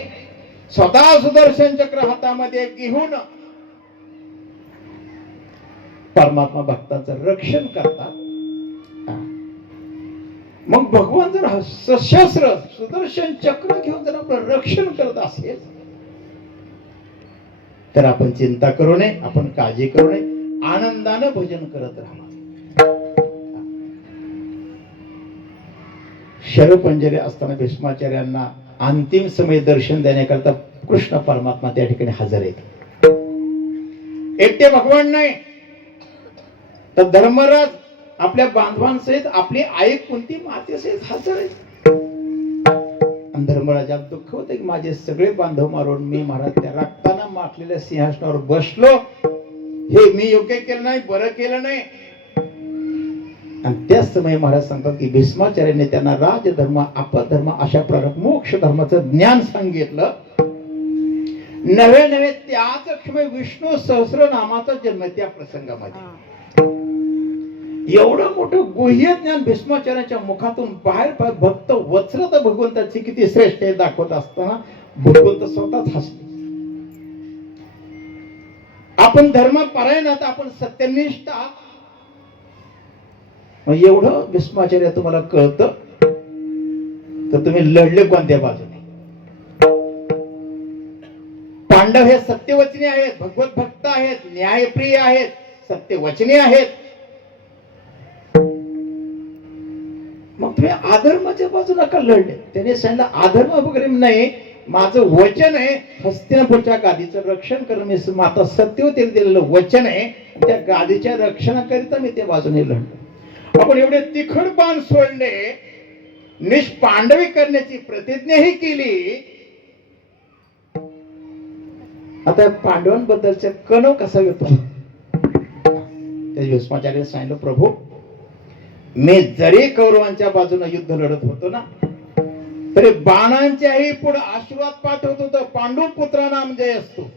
स्वतः सुदर्शन चक्र हातामध्ये घेऊन परमात्मा भक्तांचं रक्षण करतात मग भगवान जर सशस्त्र सुदर्शन चक्र घेऊन जर आपलं रक्षण करत असेल तर आपण चिंता करू नये आपण काळजी करू नये आनंदानं भजन करत राहा शरपंजरी असताना भीष्माचार्यांना अंतिम समय दर्शन देण्याकरता कृष्ण परमात्मा त्या ठिकाणी हजर आहेत एकटे भगवान नाही तर धर्मराज आपल्या बांधवांसहित आपली आई कुंती मातेसहित हजर आहेत आणि धर्मराजात दुःख होतं की माझे सगळे बांधव मारून मी महाराज त्या रक्तानं माखलेल्या सिंहासनावर बसलो हे मी योग्य केलं नाही बरं केलं नाही आणि त्याच समय महाराज सांगतात की भीष्माचार्यांनी त्यांना राजधर्म अपधर्म अशा प्रकारे मोक्ष धर्माचं ज्ञान सांगितलं नवे त्याच क्षमी विष्णू सहस्रनामाचा जन्म त्या प्रसंगामध्ये एवढं मोठं गुह्य ज्ञान भीष्माचार्यांच्या मुखातून बाहेर भक्त वत्सरत भगवंताची किती श्रेष्ठ हे दाखवत असताना भगवंत स्वतःच हसले आपण धर्म परायण आहात आपण सत्यनिष्ठ आहात मग एवढं भीष्माचार्य तुम्हाला कळतं तर तुम्ही लढले कोणत्या बाजूने पांडव हे सत्यवचनी आहेत भगवत भक्त आहेत न्यायप्रिय आहेत सत्यवचनी आहेत मग तुम्ही अधर्माच्या बाजूला का लढले त्याने सांगितलं अधर्म वगैरे नाही माझं वचन आहे हस्तिनापूरच्या गादीचं रक्षण करणं मी माता सत्यवतीला दिलेलं वचन आहे त्या गादीच्या रक्षणाकरिता मी त्या बाजूने लढलो आपण एवढे तिखट बाण सोडले निष्पांडवी करण्याची प्रतिज्ञाही केली आता पांडवांबद्दलचा कणव कसा येतो त्या भीष्माचार्य सांगितलं प्रभू मी जरी कौरवांच्या बाजूने युद्ध लढत होतो ना तरी बाणांच्याही पुढे आशीर्वाद पाठवत होतो पांडू पुत्रांना जय असतो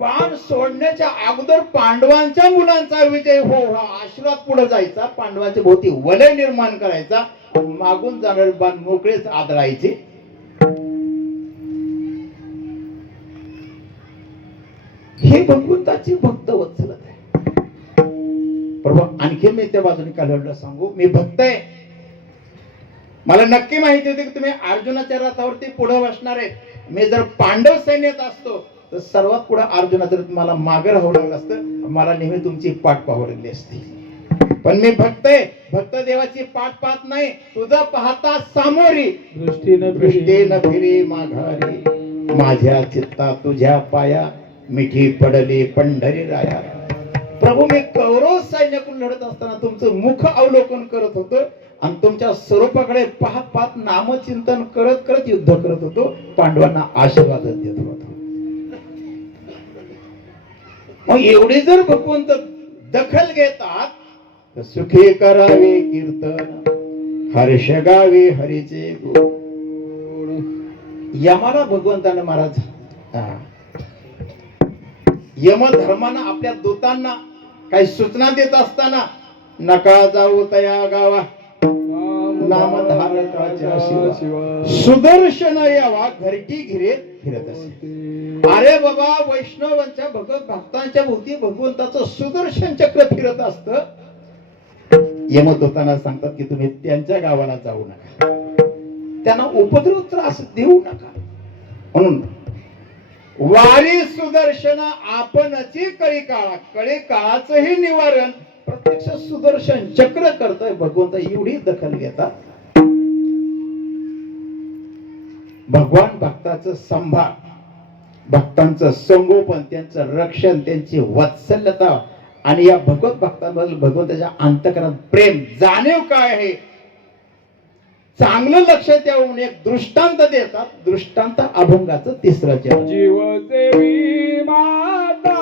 बाण सोडण्याच्या अगोदर पांडवांच्या मुलांचा विजय हो हा आशीर्वाद पुढे जायचा पांडवांच्या भोवती वलय निर्माण करायचा मागून जाणारे बाण मोकळेच आदरायचे हे भगवंताची भक्त वत्सलत आहे प्रभू आणखी मी त्या बाजूने का लढलं सांगू मी भक्त आहे मला नक्की माहिती होती की तुम्ही अर्जुनाच्या रथावरती पुढे बसणार आहे मी जर पांडव सैन्यात असतो तर सर्वात पुढे अर्जुना जर मला मागे राहावं लागलं असतं मला नेहमी तुमची पाठ पाहावी लागली असती पण मी भक्त आहे भक्त देवाची पाठ पाहत नाही तुझं पाहता सामोरी दृष्टीनं फिरी माघारी माझ्या चित्ता तुझ्या पाया मिठी पडली पंढरी राया प्रभू मी कौरव बरोबर लढत असताना तुमचं मुख अवलोकन करत होतं आणि तुमच्या स्वरूपाकडे पाहत पाहत नामचिंतन करत करत युद्ध करत होतो, पांडवांना आशीर्वाद देत होतो. मग एवढी जर भगवंत दखल घेतात तर सुखी करावे कीर्तन, हर्ष गावे हरीचे गुण. यमाला भगवंताने महाराज यमधर्मानं आपल्या दूतांना काही सूचना देत असताना, नका जाऊ तया गावा नामधारकाच्या शिवा, सुदर्शन यावा घरटी घिरेत फिरत असे. अरे बाबा, वैष्णवांच्या भगवत भक्तांच्या भोवती भगवंताचं सुदर्शन चक्र फिरत असतं. यमदूतांना सांगतात की तुम्ही त्यांच्या गावाला जाऊ नका, त्यांना उपद्रव त्रास देऊ नका. म्हणून वारी सुदर्शन आपणची कळी काळा, कळी काळाचंही निवारण प्रत्यक्ष सुदर्शन चक्र करतोय भगवंत. एवढी दखल घेतात. भगवान भक्ताचं संभाळ, भक्तांचं संगोपन, त्यांचं रक्षण, त्यांची वात्सल्यता आणि या भगवत भक्तांबद्दल भगवंताच्या अंतःकरणात प्रेम, जाणीव काय आहे चांगलं लक्षात येऊन एक दृष्टांत देतात. दृष्टांत अभंगाचं तिसरं चरण. जीवदेवी माता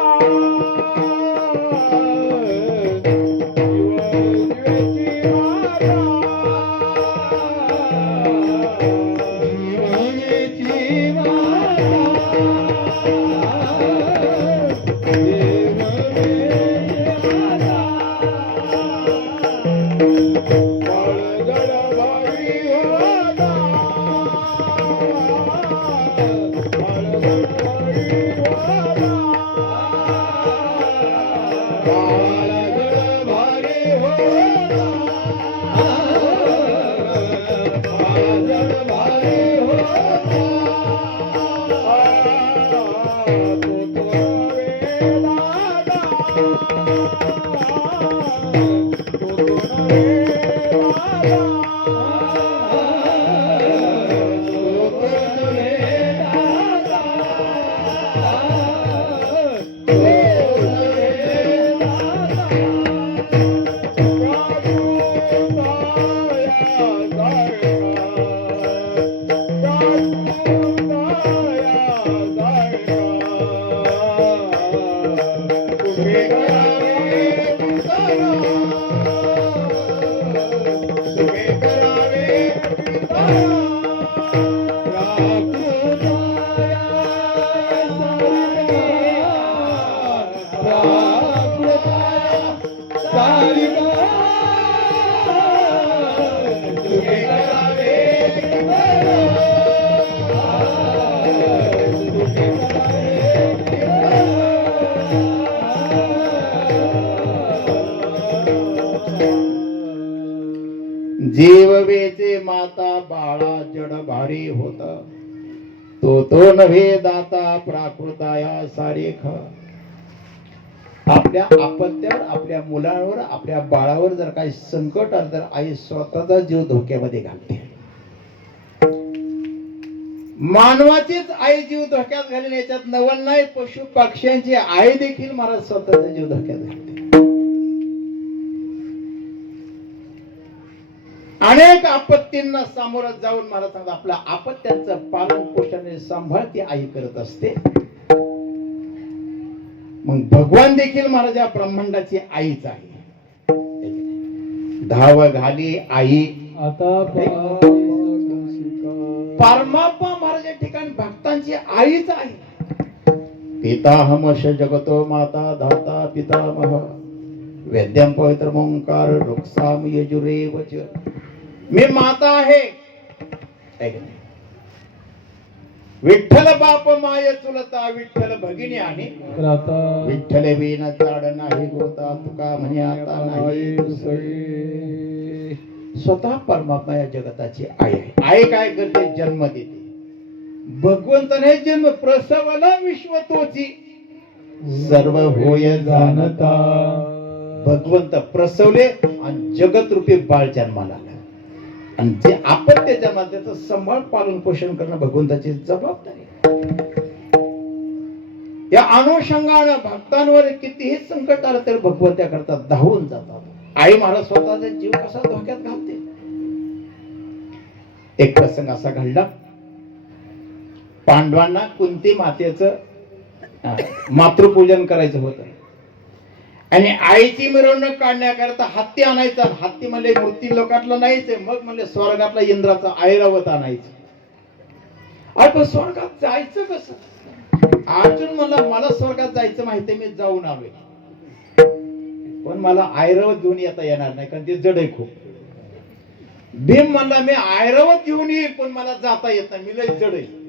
जीववेचे माता बाळा जड भारी होता, तो नव्हे दाता प्राकृताया सारेख. आपल्या आपत्यावर, आपल्या मुलांवर, आपल्या बाळावर जर काही संकट आलं तर आई स्वतःचा जीव धोक्यामध्ये घालते. मानवाचीच आई जीव धोक्यात घालेल याच्यात नवल नाही. पशु पक्ष्यांची आई देखील महाराज स्वतःचा जीव धोक्यात घालते. अनेक आपत्तींना सामोरं जाऊन महाराज सांगतात आपल्या आपत्यांचं पालन पोषण सांभाळ ती आई करत असते. मग भगवान देखील महाराज या ब्रह्मांडाची आईच आहे. धाव घाली आई आता परमात्मा महाराज या ठिकाणी भक्तांची आईच आहे. पिताहमश जगतो माता धाता पितामह वेद्यम पवित्र ओंकार रुक्साम यजुरे वच. मी माता आहे. विठ्ठल बाप माय चुलता विठ्ठल भगिनी आणि विठ्ठल विना चाड नाही गोता तुका म्हणे आता नाही दुसरे. स्वतः परमात्मा या जगताची आई आहे. आई काय करते? जन्म देते. भगवंताने जन्म प्रसवला विश्व तोची सर्व होय जाणता. भगवंत प्रसवले आणि जगत रूपी बाळ जन्माला आला आणि जे आपत्य जन्मात त्याचं संभाळ पालन पोषण करणं भगवंताची जबाबदारी. या अनुषंगानं भक्तांवर कितीही संकट आलं तरी भगवंत्या करता धावून जातात. आई महाराज स्वतःचा जीव कसा धोक्यात घालते. एक प्रसंग असा घडला. पांडवांना कुंती मातेचं मातृपूजन करायचं होतं आणि आईची मिरवणूक काढण्याकरता हत्ती आणायचा. हत्ती म्हणले मूर्ती लोकातला नाहीच आहे. मग म्हणले स्वर्गातला इंद्राचा ऐरावत आणायचं. पण स्वर्गात जायचं कसं. अर्जुन मला स्वर्गात जायचं माहितीये, मी जाऊन आलोय, पण मला ऐरावत घेऊन येता येणार नाही कारण ते जड आहे खूप. भीम म्हणला मी ऐरावत घेऊन येईल पण मला जाता येत नाही, मी लय जड आहे.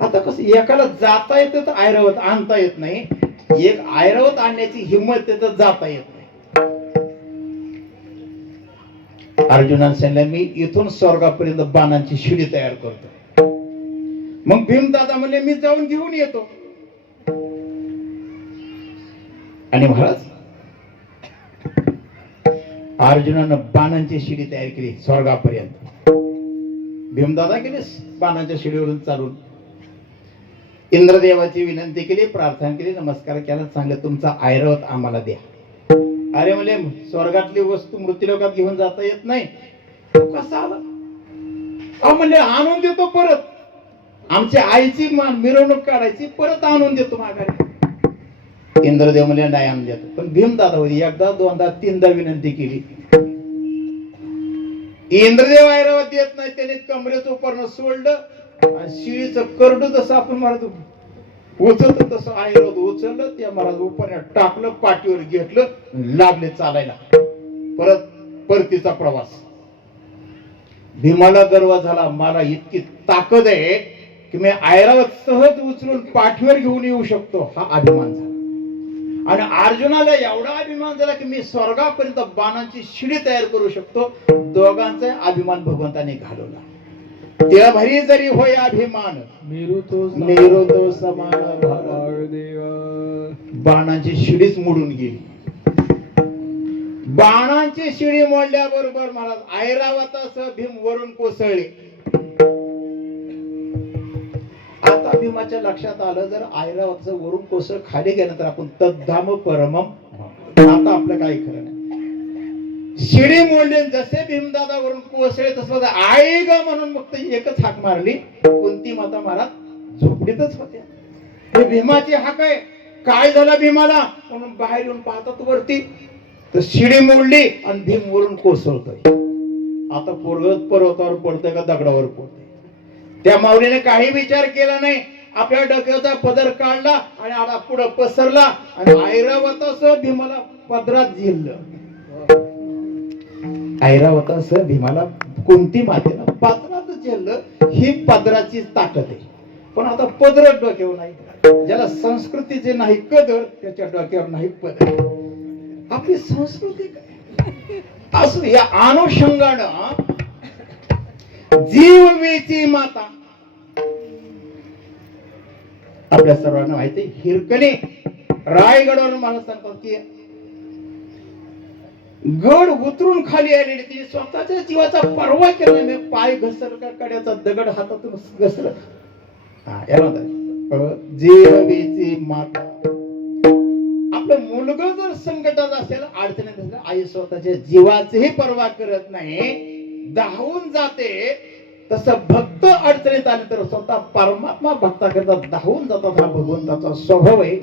आता कसं एकाला जाता येतं तर ऐरावत आणता येत नाही, एक ऐरावत आणण्याची हिंमत आहे तर जाता येत नाही. अर्जुनाने सांगितलं मी इथून स्वर्गापर्यंत बाणांची शिडी तयार करतो. मग भीम दादा म्हणले मी जाऊन घेऊन येतो. आणि महाराज अर्जुनानं बाणांची शिडी तयार केली स्वर्गापर्यंत. भीमदादा गेले बाणाच्या शिडीवरून चालून. इंद्रदेवाची विनंती केली, प्रार्थना केली, नमस्कार केला, सांगितलं तुमचा ऐरावत आम्हाला द्या. अरे म्हणले स्वर्गातली वस्तू मृत्यूलोकात घेऊन जाता येत नाही. कसा आला. म्हणले आणून देतो परत. आमच्या आईची मिरवणूक काढायची, परत आणून देतो माघारी. इंद्रदेव म्हणले नाही आणून देतो. पण भीमदादा होती एकदा दोनदा तीनदा विनंती केली. इंद्रदेव ऐरावत देत नाही. त्याने कमरेचं उपरणं सोडलं आणि शिळीचं करडू जसं आपण मारतो उचलतो तसं ऐरावत उचललं. त्या महाराज उपरण्यात टाकलं, पाठीवर घेतलं, लागले चालायला. परत परतीचा प्रवास. भीमाला गर्व झाला, मला इतकी ताकद आहे की मी ऐरावत सहज उचलून पाठीवर घेऊन येऊ शकतो. हा अभिमान झाला. आणि अर्जुनाला एवढा अभिमान झाला की मी स्वर्गापर्यंत बाणांची शिडी तयार करू शकतो. दोघांचा अभिमान भगवंताने घालवला. त्या भरी जरी होय अभिमान मेरू तो समान बाणांची शिडीच मोडून गेली. बाणांची शिडी मोडल्याबरोबर महाराज ऐरावतासह भीम वरून कोसळले. आता भीमाच्या लक्षात आलं जर ऐरावताचं वरून कोसळ खाली गेलं तर आपण तद्धाम परमम, आता आपलं काही खरं नाही. शिडी मोडली. जसे भीमदादा वरून कोसळे तसं आई ग म्हणून फक्त एकच हाक मारली. कुंती माता महाराज झोपडीतच होत्या. हे भीमाची हाक आहे. काय झालं भीमाला म्हणून बाहेर येऊन पाहतात वरती तर शिडी मोडली आणि भीम वरून कोसळतोय. आता पोरगत पर्वतावर पडतंय का दगडावर पडतंय. त्या माऊलीने काही विचार केला नाही. आपल्या डोक्याचा पदर काढला आणि आडा पुढे पसरला आणि ऐरावतासह भीमाला पदरात झेललं. ऐरावतासह भीमाला कुंती मातेला पदरात झेललं. ही पदराची ताकद आहे. पण आता पदर डोक्यावर नाही. ज्याला संस्कृतीचे नाही कदर त्याच्या डोक्यावर नाही पदर. आपली संस्कृती काय असू या अनुषंगानं जीववेची माता आपल्या सर्वांना माहिती. हिरकणी रायगडावर मला सांगतात की गड उतरून खाली आलेली तिने स्वतःच्या जीवाचा पर्वा केला नाही. पाय घसर कड्याचा दगड हातातून घसर. जीववेची माता. आपलं मुलगा जर संकटात असेल अडचणीत असेल आई स्वतःच्या जीवाचीही पर्वा करत नाही, धावून जाते. तसं भक्त अडचणीत आले तर स्वतः परमात्मा भक्ता करता धावून जातात. हा भगवंताचा स्वभाव आहे.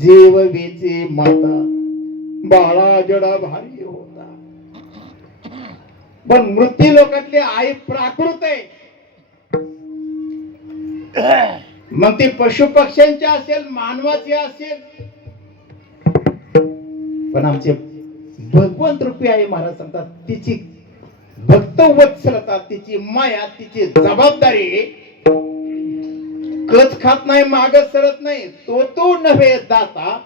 जीववेची माता बाळा जडा भारी होता. पण मृत्यू लोकातली आई प्राकृत आहे. मग ती पशु पक्ष्यांची असेल मानवाची असेल. पण आमचे भगवंत रूपी आई महाराज सांगतात तिची भक्त वत्सलता, तिची माया, तिची जबाबदारी. कच खात नाही, माग सरत नाही. तो नव्हे दाता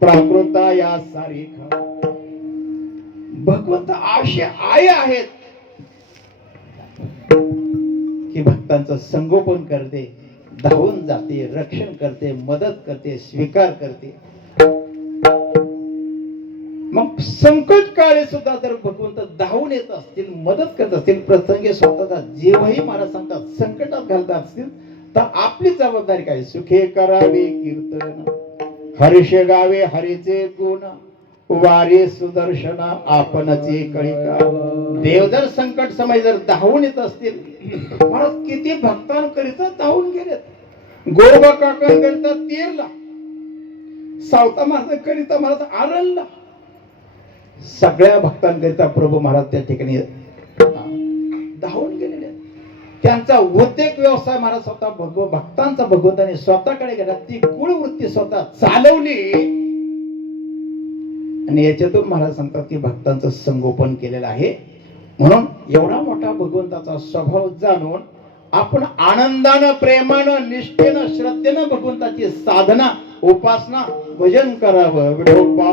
प्राकृता या सारी खा. भगवंत आशे आई आहेत की भक्तांचं संगोपन करते, धावून जाते, रक्षण करते, मदत करते, स्वीकार करते. मग संकट काळी सुद्धा जर भगवंत धावून येत असतील, मदत करत असतील, प्रसंगी स्वतःचा जीवही मला सांगतात संकटात घालत असतील तर आपली जबाबदारी काय? सुखे करावे कीर्तन, हर्ष गावे हरीचे गुण, वारे सुदर्शन आपणचे कळिका. देव जर संकट समय जर धावून येत असतील, महाराज किती भक्तांकरिता धावून गेलेत. गोरबा काकांकरिता तेरला, सावता महाराजांकरिता महाराज आरणला. सगळ्या भक्तांकरिता प्रभू महाराज त्या ठिकाणी धावून गेलेले आहेत. त्यांचा उद्योग व्यवसाय महाराज स्वतः भक्तांचा भगवंताने स्वतःकडे गेला. ती कुळवृत्ती स्वतः चालवली आणि याच्यातून महाराज सांगतात की भक्तांचं संगोपन केलेलं आहे. म्हणून एवढा मोठा भगवंताचा स्वभाव जाणून आपण आनंदानं, प्रेमानं, निष्ठेनं, श्रद्धेनं भगवंताची साधना, उपासना, भजन करावं. विठोबा